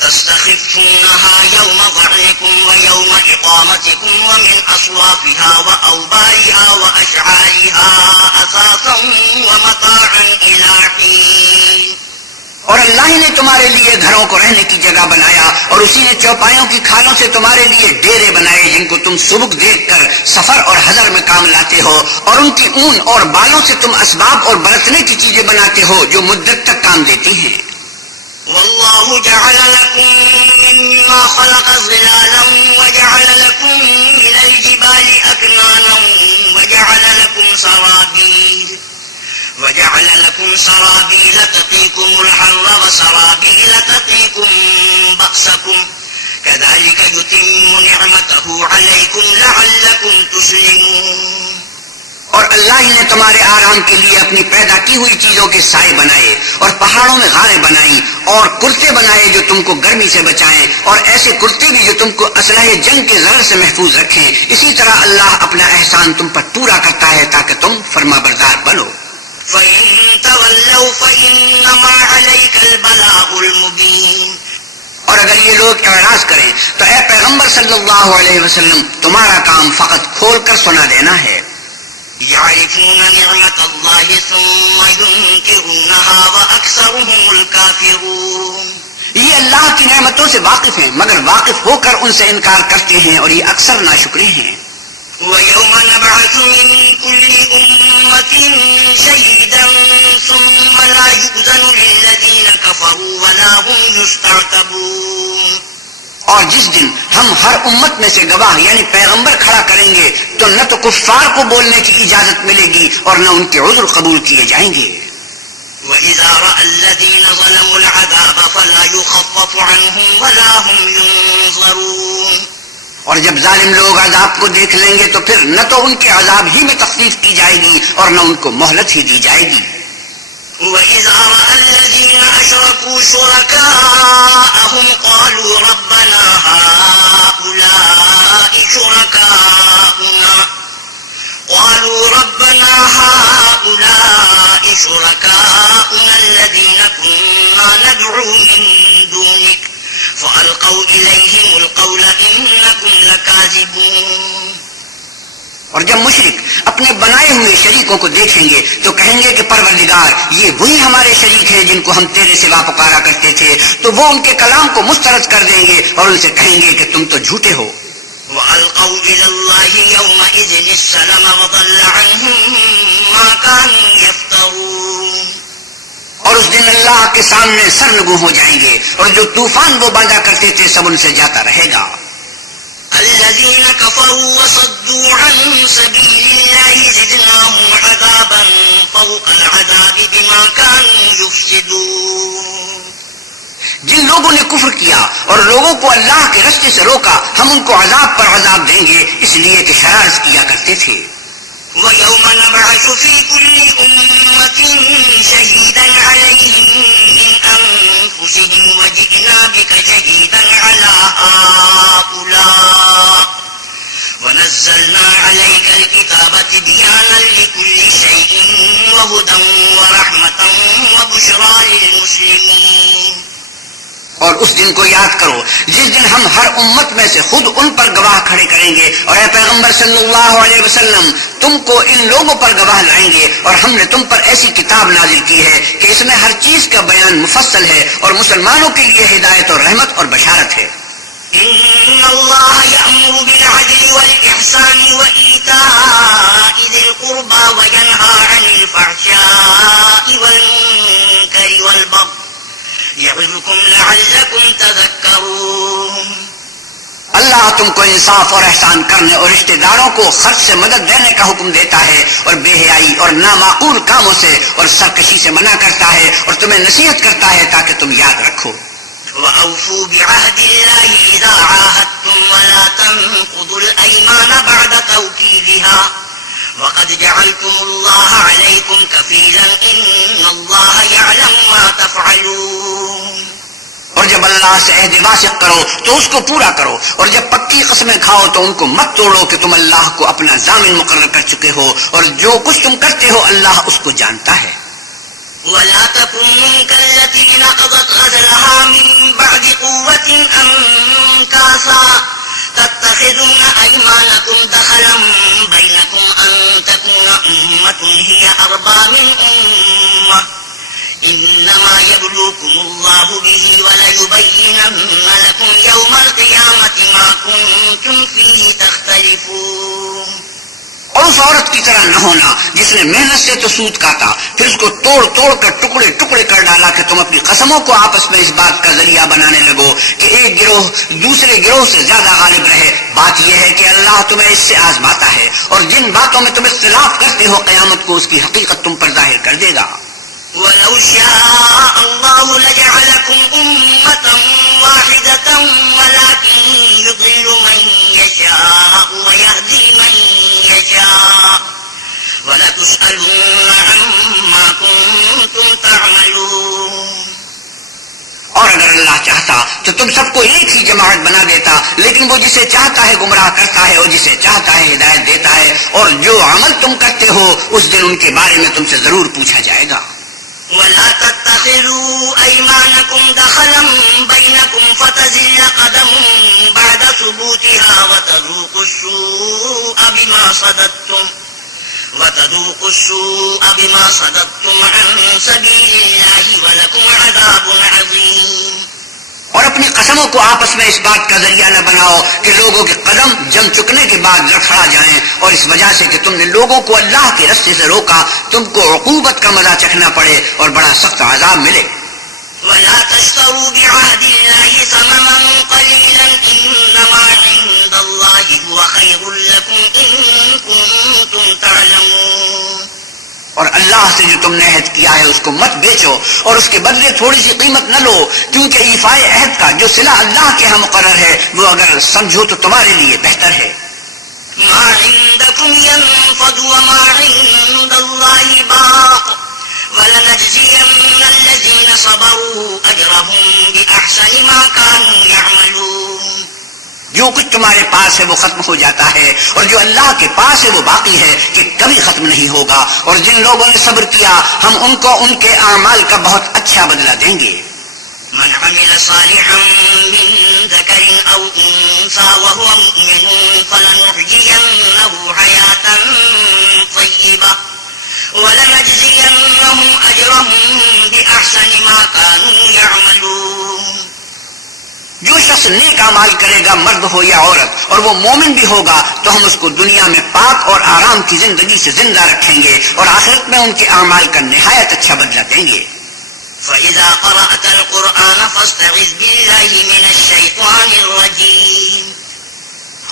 تستخفونها يوم ضعنكم ويوم إقامتكم ومن أصوافها وأوبارها وأشعارها أثاثا ومتاعا إلى حين۔ اور اللہ ہی نے تمہارے لیے گھروں کو رہنے کی جگہ بنایا، اور اسی نے چوپایوں کی کھالوں سے تمہارے لیے ڈیرے بنائے جن کو تم سبک دیکھ کر سفر اور حضر میں کام لاتے ہو، اور ان کی اون اور بالوں سے تم اسباب اور برتنے کی چیزیں بناتے ہو جو مدت تک کام دیتی ہیں۔ والله جعل لكم مما خلق ظلالا وجعل لكم من الجبال أكنانا وجعل لكم سرابيل تقيكم الحر وسرابيل تقيكم بأسكم كذلك يتم نعمته عليكم لعلكم تسلمون۔ اور اللہ ہی نے تمہارے آرام کے لیے اپنی پیدا کی ہوئی چیزوں کے سائے بنائے، اور پہاڑوں میں غاریں بنائی، اور کرتے بنائے جو تم کو گرمی سے بچائیں، اور ایسے کرتے بھی جو تم کو اسلحہ جنگ کے ضرر سے محفوظ رکھیں۔ اسی طرح اللہ اپنا احسان تم پر پورا کرتا ہے تاکہ تم فرما بردار بنو۔ فَإِن تَوَلَّوْا فَإِنَّمَا عَلَيْكَ الْبَلَاغُ الْمُبِينُ۔ اور اگر یہ لوگ اعراض کریں تو اے پیغمبر صلی اللہ علیہ وسلم، تمہارا کام فقط کھول کر سنا دینا ہے۔ يعرفون نعمة الله ثم ينكرونها وأكثرهم الكافرون۔ یہ اللہ کی نعمتوں سے واقف ہیں مگر واقف ہو کر ان سے انکار کرتے ہیں، اور یہ اکثر ناشکرے ہیں۔ وَيَوْمَ نَبْعَثُ مِن كُلِّ أُمَّةٍ شَهِيدًا ثُمَّ لَا يُؤْذَنُ لِلَّذِينَ كَفَرُوا وَلَا هُمْ يُسْتَعْتَبُونَ۔ اور جس دن ہم ہر امت میں سے گواہ یعنی پیغمبر کھڑا کریں گے تو نہ تو کفار کو بولنے کی اجازت ملے گی اور نہ ان کے عذر قبول کیے جائیں گے۔ وَإِذَا رَأَى الَّذِينَ ظَلَمُوا الْعَذَابَ فَلَا يُخَفَّفُ عَنْهُمْ وَلَا هُمْ يُنظَرُونَ۔ اور جب ظالم لوگ عذاب کو دیکھ لیں گے تو پھر نہ تو ان کے عذاب ہی میں تخفیف کی جائے گی اور نہ ان کو مہلت ہی دی جائے گی۔ وَإِذَا رَأَى الَّذِينَ أَشْرَكُوا شُرَكَاءَهُمْ قَالُوا رَبَّنَا هَؤُلَاءِ شُرَكَاؤُنَا الَّذِينَ كُنَّا نَدْعُو مِن دُونِكَ فَأَلْقَوْا إِلَيْهِمُ الْقَوْلَ إِنَّكُمْ لَكَاذِبُونَ۔ اور جب مشرک اپنے بنائے ہوئے شریکوں کو دیکھیں گے تو کہیں گے کہ پروردگار، یہ وہی ہمارے شریک ہیں جن کو ہم تیرے سوا پکارا کرتے تھے، تو وہ ان کے کلام کو مسترد کر دیں گے اور ان سے کہیں گے کہ تم تو جھوٹے ہو۔ وَأَلْقَوْا إِلَى اللَّهِ يَوْمَئِذٍ السَّلَمَ وَضَلَّ عَنْهُمْ مَا كَانُوا يَفْتَرُونَ۔ اور اس دن اللہ کے سامنے سرنگوں ہو جائیں گے، اور جو طوفان وہ باندھا کرتے تھے سب ان سے جاتا رہے گا۔ الذين كفروا وصدوا عن سبيل الله زدناهم عذابا فوق العذاب بما كانوا يفسدون۔ جن لوگوں نے کفر کیا اور لوگوں کو اللہ کے رستے سے روکا، ہم ان کو عذاب پر عذاب دیں گے اس لیے کہ شرارت کیا کرتے تھے۔ وَيَوْمَ نَبْعَثُ فِي كُلِّ أُمَّةٍ شَهِيدًا عَلَيْهِمْ مِنْ أَنفُسِهِمْ وَجِئْنَا بِكَ شَهِيدًا عَلَى هَؤُلَاءِ وَنَزَّلْنَا عَلَيْكَ الْكِتَابَ تِبْيَانًا لِكُلِّ شَيْءٍ وَهُدًى وَرَحْمَةً وَبُشْرَى لِلْمُسْلِمِينَ۔ اور اس دن کو یاد کرو جس دن ہم ہر امت میں سے خود ان پر گواہ کھڑے کریں گے، اور اے پیغمبر صلی اللہ علیہ وسلم تم کو ان لوگوں پر گواہ لائیں گے، اور ہم نے تم پر ایسی کتاب نازل کی ہے کہ اس میں ہر چیز کا بیان مفصل ہے، اور مسلمانوں کے لیے ہدایت اور رحمت اور بشارت ہے۔ إن الله يأمر بالعدل والإحسان وإيتاء ذي القربى وينهى عن الفحشاء والمنكر والبغي يعظكم لعلكم تذكرون۔ اللہ تم کو انصاف اور احسان کرنے اور رشتہ داروں کو خرچ سے مدد دینے کا حکم دیتا ہے، اور بے حیائی اور نامعقول کاموں سے اور سرکشی سے منع کرتا ہے، اور تمہیں نصیحت کرتا ہے تاکہ تم یاد رکھو۔ وَأَوْفُوا بِعَهْدِ اللَّهِ إِذَا عَاهَدتُّمْ وَلَا تَنقُضُوا الْأَيْمَانَ بَعْدَ تَوْكِيدِهَا وَقَدْ جَعَلْتُمُ اللَّهَ عَلَيْكُمْ كَفِيلًا إِنَّ اللَّهَ يَعْلَمُ مَا تَفْعَلُونَ۔ اور جب اللہ سے عہد واثق کرو تو اس کو پورا کرو، اور جب پکی قسمیں کھاؤ تو ان کو مت توڑو کہ تم اللہ کو اپنا ضامن مقرر کر چکے ہو، اور جو کچھ تم کرتے ہو اللہ اس کو جانتا ہے۔ ولا تكونوا كالتي نقضت غزلها من بعد قوة أنكاثا تتخذون أيمانكم دخلا بينكم أن تكون أمة هي أربى من أمة إنما يبلوكم الله به وليبينن لكم يوم القيامة ما كنتم فيه تختلفون۔ اور اس عورت کی طرح نہ ہونا جس نے محنت سے تو سود کاٹا، پھر اس کو توڑ توڑ کر ٹکڑے ٹکڑے کر ڈالا کہ تم اپنی قسموں کو آپس میں اس بات کا ذریعہ بنانے لگو کہ ایک گروہ دوسرے گروہ سے زیادہ غالب رہے۔ بات یہ ہے کہ اللہ تمہیں اس سے آزماتا ہے، اور جن باتوں میں تم اختلاف کرتے ہو قیامت کو اس کی حقیقت تم پر ظاہر کر دے گا۔ وَلَوْ شَاءَ اللَّهُ لَجَعَلَكُمْ أُمَّةً وَاحِدَةً وَلَكِنْ يُضِلُّ مَن يَشَاءُ وَيَهْدِي مَن يَشَاءُ وَلَتُسْأَلُنَّ عَمَّا كُنتُمْ تَعْمَلُونَ۔ اور اگر اللہ چاہتا تو تم سب کو ایک ہی جماعت بنا دیتا، لیکن وہ جسے چاہتا ہے گمراہ کرتا ہے اور جسے چاہتا ہے ہدایت دیتا ہے، اور جو عمل تم کرتے ہو اس دن ان کے بارے میں تم سے ضرور پوچھا جائے گا۔ وَلَا تَتَّخِذُوا أَيْمَانَكُمْ دَخَلًا بَيْنَكُمْ فَتَزِلَّ قَدَمٌ بَعْدَ ثُبُوتِهَا وَتَذُوقُوا السُّوءَ بِمَا صَدَدتُّمْ عَن سَبِيلِ اللَّهِ وَلَكُمْ عَذَابٌ عَظِيمٌ۔ اور اپنی قسموں کو آپس میں اس بات کا ذریعہ نہ بناؤ کہ لوگوں کے قدم جم چکنے کے بعد لڑکھڑا جائیں، اور اس وجہ سے کہ تم نے لوگوں کو اللہ کے رستے سے روکا تم کو عقوبت کا مزہ چکھنا پڑے اور بڑا سخت عذاب ملے۔ وَلَا تَشْتَرُوا بِعَهْدِ اللَّهِ ثَمَنًا قَلِيلًا إِنَّمَا عِندَ اللَّهِ هُوَ خَيْرٌ لَكُمْ إِن كُنتُمْ تَعْلَمُونَ۔ اور اللہ سے جو تم نے عہد کیا ہے اس کو مت بیچو، اور اس کے بدلے تھوڑی سی قیمت نہ لو، کیونکہ ایفائے عہد کا جو صلہ اللہ کے ہاں مقرر ہے وہ اگر سمجھو تو تمہارے لیے بہتر ہے۔ ما عندكم ينفد وما عند الله باق وَلَنَجْزِيَنَّ الَّذِينَ صَبَرُوا أَجْرَهُمْ بِأَحْسَنِ مَا كَانُوا يَعْمَلُونَ۔ جو کچھ تمہارے پاس ہے وہ ختم ہو جاتا ہے، اور جو اللہ کے پاس ہے وہ باقی ہے کہ کبھی ختم نہیں ہوگا، اور جن لوگوں نے صبر کیا ہم ان کو ان کے اعمال کا بہت اچھا بدلہ دیں گے۔ من عمل صالحا من ذكر أو أنثى وهو مؤمن فلنحيينه حياة طيبة ولنجزينهم أجرهم بأحسن ما كانوا يعملون۔ جو شخص نیک اعمال کرے گا مرد ہو یا عورت اور وہ مومن بھی ہوگا تو ہم اس کو دنیا میں پاک اور آرام کی زندگی سے زندہ رکھیں گے اور آخرت میں ان کے اعمال کا نہایت اچھا بدلہ دیں گے۔ فَإِذَا قَرَأْتَ الْقُرْآنَ فَاسْتَعِذْ بِاللَّهِ مِنَ الشَّيْطَانِ الرَّجِيمِ۔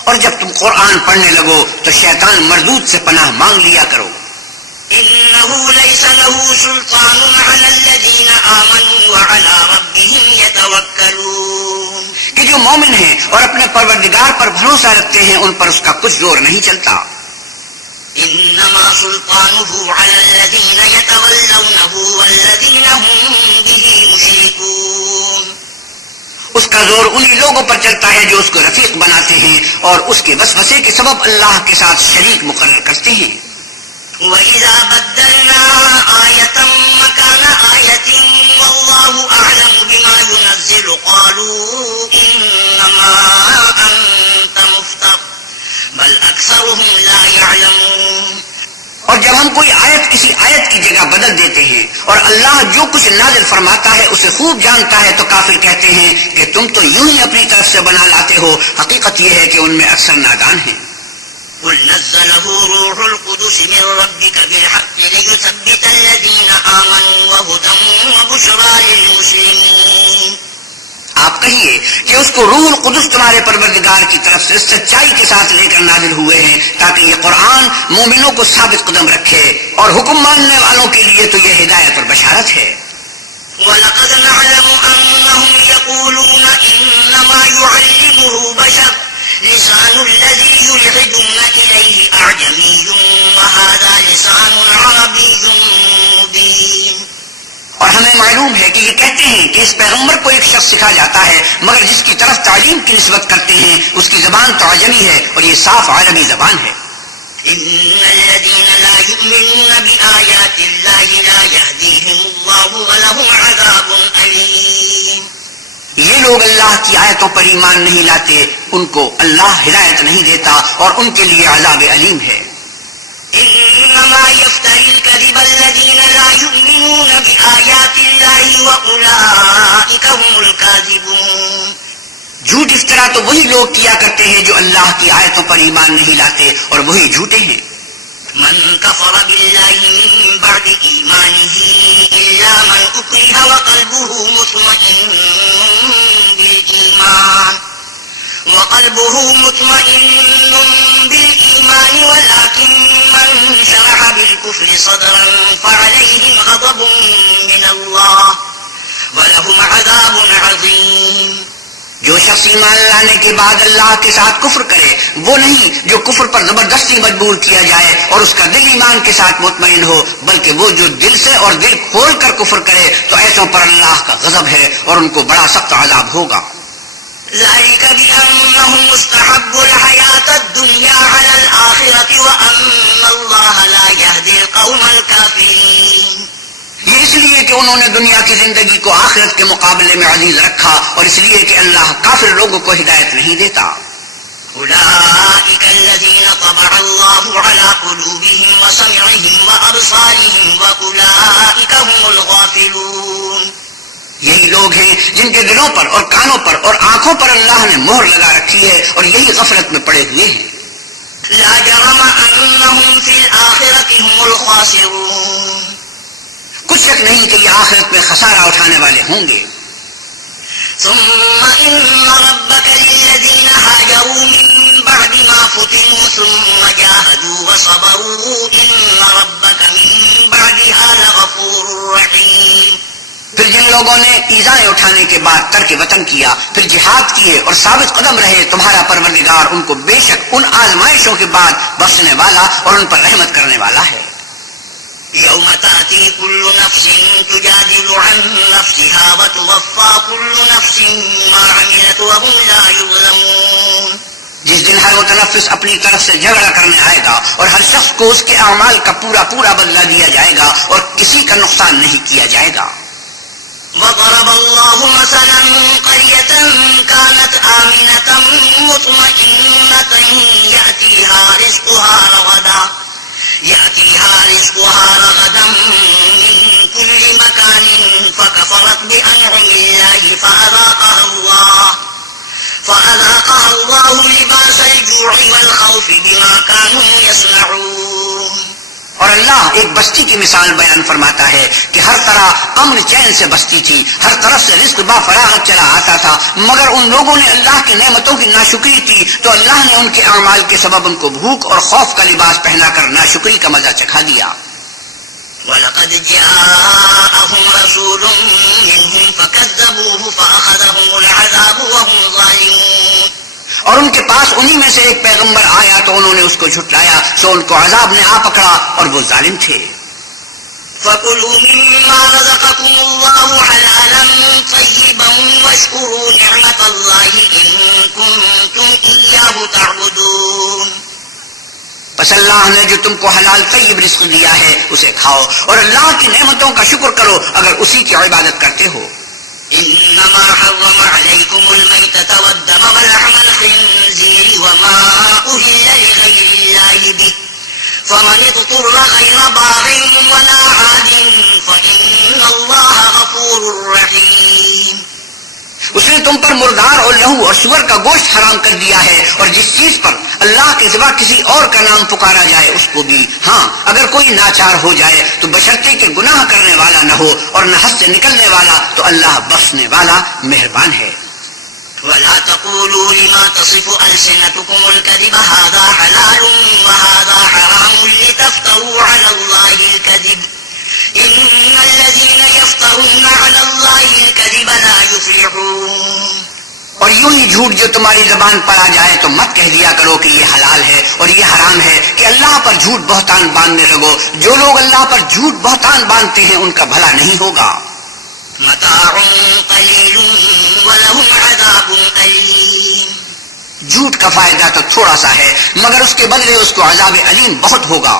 اور جب تم قرآن پڑھنے لگو تو شیطان مردود سے پناہ مانگ لیا کرو۔ إِنَّهُ لَيْسَ لَهُ سُلْطَانٌ عَلَى الَّذِينَ آمَنُوا وَعَلَى رَبِّهِمْ يَتَوَكَّلُونَ۔ کہ جو مومن ہیں اور اپنے پروردگار پر بھروسہ رکھتے ہیں ان پر اس کا کچھ زور نہیں چلتا۔ إِنَّمَا سُلْطَانُهُ عَلَى الَّذِينَ يَتَوَلَّوْنَهُ وَالَّذِينَ هُمْ بِهِ مُشْرِكُونَ۔ اس کا زور انہی لوگوں پر چلتا ہے جو اس کو رفیق بناتے ہیں اور اس کے وسوسے کے سبب اللہ کے ساتھ شریک مقرر کرتے ہیں۔ وَإِذَا بَدَّلْنَا آيَةً مَّكَانَ آيَةٍ وَاللَّهُ أَعْلَمُ بِمَا يُنَزِّلُ قَالُوا إِنَّمَا أَنتَ مُفْتَرٍ بَلْ أَكْثَرُهُمْ لَا يَعْلَمُونَ۔ اور جب ہم کوئی آیت کسی آیت کی جگہ بدل دیتے ہیں اور اللہ جو کچھ نازل فرماتا ہے اسے خوب جانتا ہے تو کافر کہتے ہیں کہ تم تو یوں ہی اپنی طرف سے بنا لاتے ہو، حقیقت یہ ہے کہ ان میں اکثر نادان ہیں۔ قل نزله روح القدس من ربك بالحق ليثبت الذين آمنوا وهدى وبشرى للمسلمين۔ آپ کہیے کہ اس کو روح القدس تمہارے پروردگار کی طرف سے سچائی کے ساتھ لے کر نازل ہوئے ہیں تاکہ یہ قرآن مومنوں کو ثابت قدم رکھے، اور حکم ماننے والوں کے لیے تو یہ ہدایت اور بشارت ہے۔ وَلَقَدْ نَعْلَمُ أَنَّهُمْ يَقُولُونَ إِنَّمَا يُعَلِّمُهُ بَشَرٌ لِسَانُ الَّذِي يُلْحِدُونَ إِلَيْهِ أَعْجَمِيٌّ وَهَذَا لِسَانٌ عَرَبِيٌّ مُبِينٌ۔ اور ہمیں معلوم ہے کہ یہ کہتے ہیں کہ اس پیغمبر کو ایک شخص سکھا جاتا ہے، مگر جس کی طرف تعلیم کی نسبت کرتے ہیں اس کی زبان تو عجمی ہے اور یہ صاف عربی زبان ہے۔ إِنَّ الَّذِينَ لَا يُؤْمِنُونَ بِآيَاتِ اللَّهِ لَا يَهْدِيهِمُ اللَّهُ وَلَهُمْ عَذَابٌ أَلِيمٌ۔ یہ لوگ اللہ کی آیتوں پر ایمان نہیں لاتے، ان کو اللہ ہدایت نہیں دیتا اور ان کے لیے عذاب علیم ہے۔ إنما يفتري الكذب الذين لا يؤمنون بآيات الله وأولئك هم الكاذبون۔ جھوٹ افطرا تو وہی لوگ کیا کرتے ہیں جو اللہ کی آیتوں پر ایمان نہیں لاتے، اور وہی جھوٹے ہیں۔ من كفر بالله من بعد إيمانه إلا من أكره وقلبه مطمئن بالإيمان ولكن من شرح بالكفر صدرا فعليهم غضب من الله ولهم عذاب عظيم۔ جو شخص ایمان لانے کے بعد اللہ کے ساتھ کفر کرے وہ نہیں جو کفر پر زبردستی مجبور کیا جائے اور اس کا دل ایمان کے ساتھ مطمئن ہو، بلکہ وہ جو دل سے اور دل کھول کر کفر کرے تو ایسوں پر اللہ کا غضب ہے اور ان کو بڑا سخت عذاب ہوگا۔ ذلك بأنهم استحبوا الحياة الدنيا على الآخرة وأن الله لا يهدي القوم الكافرين۔ یہ اس لیے کہ انہوں نے دنیا کی زندگی کو آخرت کے مقابلے میں عزیز رکھا، اور اس لیے کہ اللہ کافر لوگوں کو ہدایت نہیں دیتا۔ أولئك الذين طبع الله على قلوبهم وسمعهم وأبصارهم وأولئك هم الغافلون۔ یہی لوگ ہیں جن کے دلوں پر اور کانوں پر اور آنکھوں پر اللہ نے مہر لگا رکھی ہے اور یہی غفلت میں پڑے ہوئے ہیں۔ لا جرم أنهم في الآخرة هم الخاسرون۔ کچھ شک نہیں کہ یہ آخرت میں خسارہ اٹھانے والے ہوں گے۔ ثم إن ربك للذين هاجروا من بعد ما فتنوا ثم جاهدوا وصبروا إن ربك من بعدها لغفور رحيم۔ پھر جن لوگوں نے ایذائیں اٹھانے کے بعد ترک وطن کیا، پھر جہاد کیے اور ثابت قدم رہے، تمہارا پروردگار ان کو بے شک ان آزمائشوں کے بعد بخشنے والا اور ان پر رحمت کرنے والا ہے۔ يوم تأتي كل نفس تجادل عن نفسها وتوفى كل نفس ما عملت وهم لا يظلمون۔ جس دن ہر متنفس اپنی طرف سے جھگڑا کرنے آئے گا اور ہر شخص کو اس کے اعمال کا پورا پورا بدلہ دیا جائے گا اور کسی کا نقصان نہیں کیا جائے گا۔ وضرب الله مثلا قرية كانت آمنة مطمئنة يأتيها رزقها رغدا من كل مكان فكفرت بأنعم الله فأذاقها الله لباس الجوع والخوف بما كانوا يصنعون۔ اور اللہ ایک بستی کی مثال بیان فرماتا ہے کہ ہر طرح امن چین سے بستی تھی، ہر طرف سے رزق با فراغت چلا آتا تھا، مگر ان لوگوں نے اللہ کی نعمتوں کی ناشکری کی تو اللہ نے ان کے اعمال کے سبب ان کو بھوک اور خوف کا لباس پہنا کر ناشکری کا مزہ چکھا دیا۔ وَلَقَدْ جَاءَهُمْ رَسُولٌ مِّنْهُمْ فَكَذَّبُوهُ فَأَخَذَهُمُ الْعَذَابُ وَهُمْ ظَالِمُونَ۔ اور ان کے پاس انہی میں سے ایک پیغمبر آیا تو انہوں نے اس کو جھٹلایا، سو ان کو عذاب نے آ پکڑا اور وہ ظالم تھے۔ فَكُلُوا مِمَّا رَزَقَكُمُ اللَّهُ حَلَالًا طَيِّبًا وَاشْكُرُوا نِعْمَةَ اللَّهِ إِن كُنتُمْ إِيَّاهُ تَعْبُدُونَ۔ بس اللہ نے جو تم کو حلال طیب رزق دیا ہے اسے کھاؤ اور اللہ کی نعمتوں کا شکر کرو اگر اسی کی عبادت کرتے ہو. انما حرم عليكم الميتة والدم ولحم الخنزير وما أهل لغير الله به فمن اضطر غير باغ ولا عاد فإن الله غفور رحيم. اس نے تم پر مردار اور لہو اور سور کا گوشت حرام کر دیا ہے اور جس چیز پر اللہ کے سوا کسی اور کا نام پکارا جائے اس کو بھی. ہاں اگر کوئی ناچار ہو جائے تو بشرطے کہ گناہ کرنے والا نہ ہو اور نہ حد سے نکلنے والا تو اللہ بخشنے والا مہربان ہے. ولا تقولوا لما تصف ألسنتكم الكذب هذا حلال وهذا حرام لتفتروا على الله الكذب إن الذين يفترون على الله الكذب لا يفلحون. اور یوں ہی جھوٹ جو تمہاری زبان پر آ جائے تو مت کہہ دیا کرو کہ یہ حلال ہے اور یہ حرام ہے کہ اللہ پر جھوٹ بہتان باندھنے لگو. جو لوگ اللہ پر جھوٹ بہتان باندھتے ہیں ان کا بھلا نہیں ہوگا. متاع قلیل ولہم عذاب علیم. جھوٹ کا فائدہ تو تھوڑا سا ہے مگر اس کے بدلے اس کو عذاب علیم بہت ہوگا.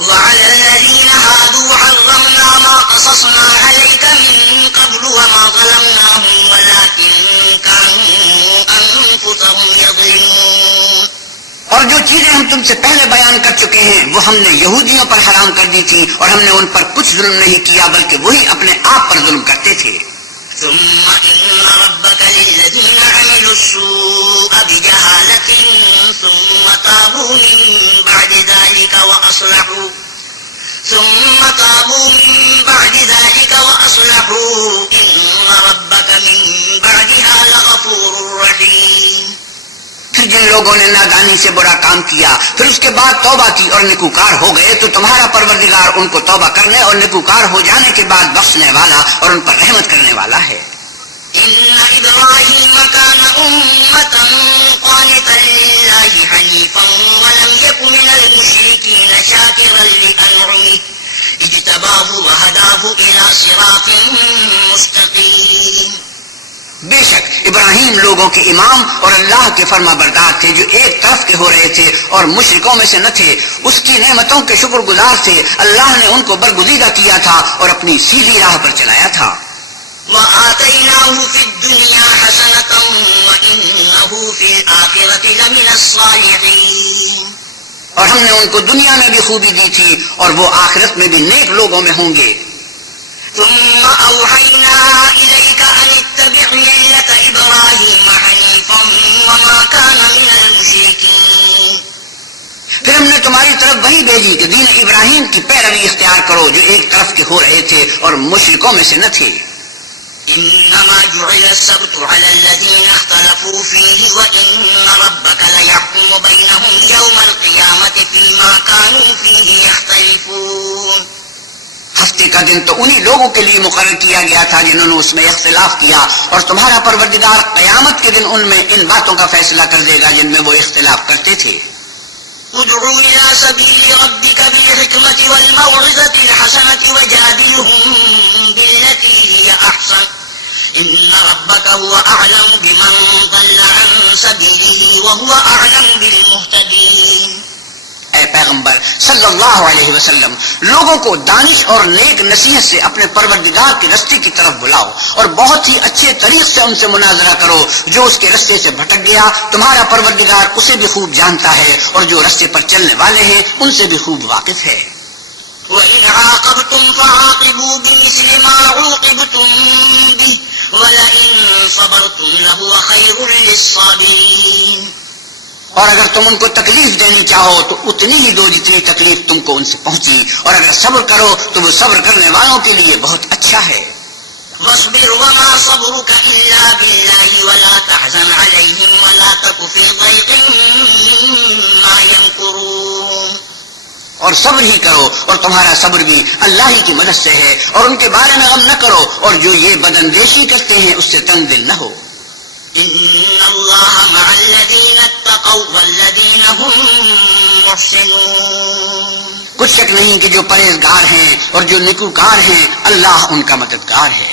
وعلى الذين هادوا حرمنا ما قصصنا عليك من قبل وما ظلمناهم ولكن كانوا أنفسهم يظلمون. اور جو چیزیں ہم تم سے پہلے بیان کر چکے ہیں وہ ہم نے یہودیوں پر حرام کر دی تھی اور ہم نے ان پر کچھ ظلم نہیں کیا بلکہ وہی اپنے آپ پر ظلم کرتے تھے. ثم إن ربك للذين عملوا السوء بجهالة ثم تابوا من بعد ذلك وأصلحوا إن ربك من بعدها لغفور رحيم. پھر جن لوگوں نے نادانی سے برا کام کیا پھر اس کے بعد توبہ کی اور نیکوکار ہو گئے تو تمہارا پروردگار ان کو توبہ کرنے اور نیکوکار ہو جانے کے بعد بخشنے والا اور ان پر رحمت کرنے والا ہے. إن إبراهيم كان أمة قانتا لله حنيفا ولم يك من المشركين شاكرا لأنعمه اجتباه وهداه إلى صراط مستقيم. بے شک ابراہیم لوگوں کے امام اور اللہ کے فرما بردار تھے جو ایک طرف کے ہو رہے تھے اور مشرکوں میں سے نہ تھے. اس کی نعمتوں کے شکر گزار تھے. اللہ نے ان کو برگزیدہ کیا تھا اور اپنی سیدھی راہ پر چلایا تھا. وآتيناه في الدنيا حسنة وإنه في الآخرة لمن الصالحين. اور ہم نے ان کو دنیا میں بھی خوبی دی تھی اور وہ آخرت میں بھی نیک لوگوں میں ہوں گے. ثم أوحينا إليك أن اتبع ملة إبراهيم حنيفا وما كان من المشركين. پھر ہم نے تمہاری طرف وہی بھیجی کہ دین ابراہیم کی پیروی اختیار کرو جو ایک طرف کے ہو رہے تھے اور مشرکوں میں سے نہ تھے. إنما جعل السبت على الذين اختلفوا فيه وإن ربك ليحكم بينهم يوم القيامة فيما كانوا فيه يختلفون. ہفتے کا دن تو انہی لوگوں کے لیے مقرر کیا گیا تھا جنہوں نے اس میں اختلاف کیا اور تمہارا پروردگار قیامت کے دن ان میں ان باتوں کا فیصلہ کر دے گا جن میں وہ اختلاف کرتے تھے. ادعو إلى سبيل ربك بالحكمة والموعظة الحسنة وجادلهم بالتي هي أحسن إن ربك هو أعلم بمن ضل عن سبيله وهو أعلم بالمهتدين. اے پیغمبر صلی اللہ علیہ وسلم لوگوں کو دانش اور نیک نصیحت سے اپنے پروردگار کے رستے کی طرف بلاؤ اور بہت ہی اچھے طریق سے ان سے مناظرہ کرو. جو اس کے رستے سے بھٹک گیا تمہارا پروردگار اسے بھی خوب جانتا ہے اور جو رستے پر چلنے والے ہیں ان سے بھی خوب واقف ہے. وَإِنْ عَاقَبْتُمْ فَعَاقِبُوا بِمِثْلِ مَا عُوقِبْتُمْ بِهِ وَلَئِنْ صَبَرْتُمْ لَهُوَ خَيْرٌ لِلصَّابِرِينَ. اور اگر تم ان کو تکلیف دینی چاہو تو اتنی ہی دو جتنی تکلیف تم کو ان سے پہنچی اور اگر صبر کرو تو وہ صبر کرنے والوں کے لیے بہت اچھا ہے. وَاصْبِرْ وَمَا صَبْرُكَ إِلَّا بِاللَّهِ وَلَا تَحْزَنْ عَلَيْهِمْ وَلَا تَكُ فِي ضَيْقٍ مِّمَّا يَمْكُرُونَ. اور صبر ہی کرو اور تمہارا صبر بھی اللہ ہی کی مدد سے ہے اور ان کے بارے میں غم نہ کرو اور جو یہ بداندیشی کرتے ہیں اس سے تنگ دل نہ ہو. إن الله مع الذين اتقوا والذين هم محسنون. کچھ شک نہیں کہ جو پرہیزگار ہیں اور جو نیکوکار ہیں اللہ ان کا مددگار ہے.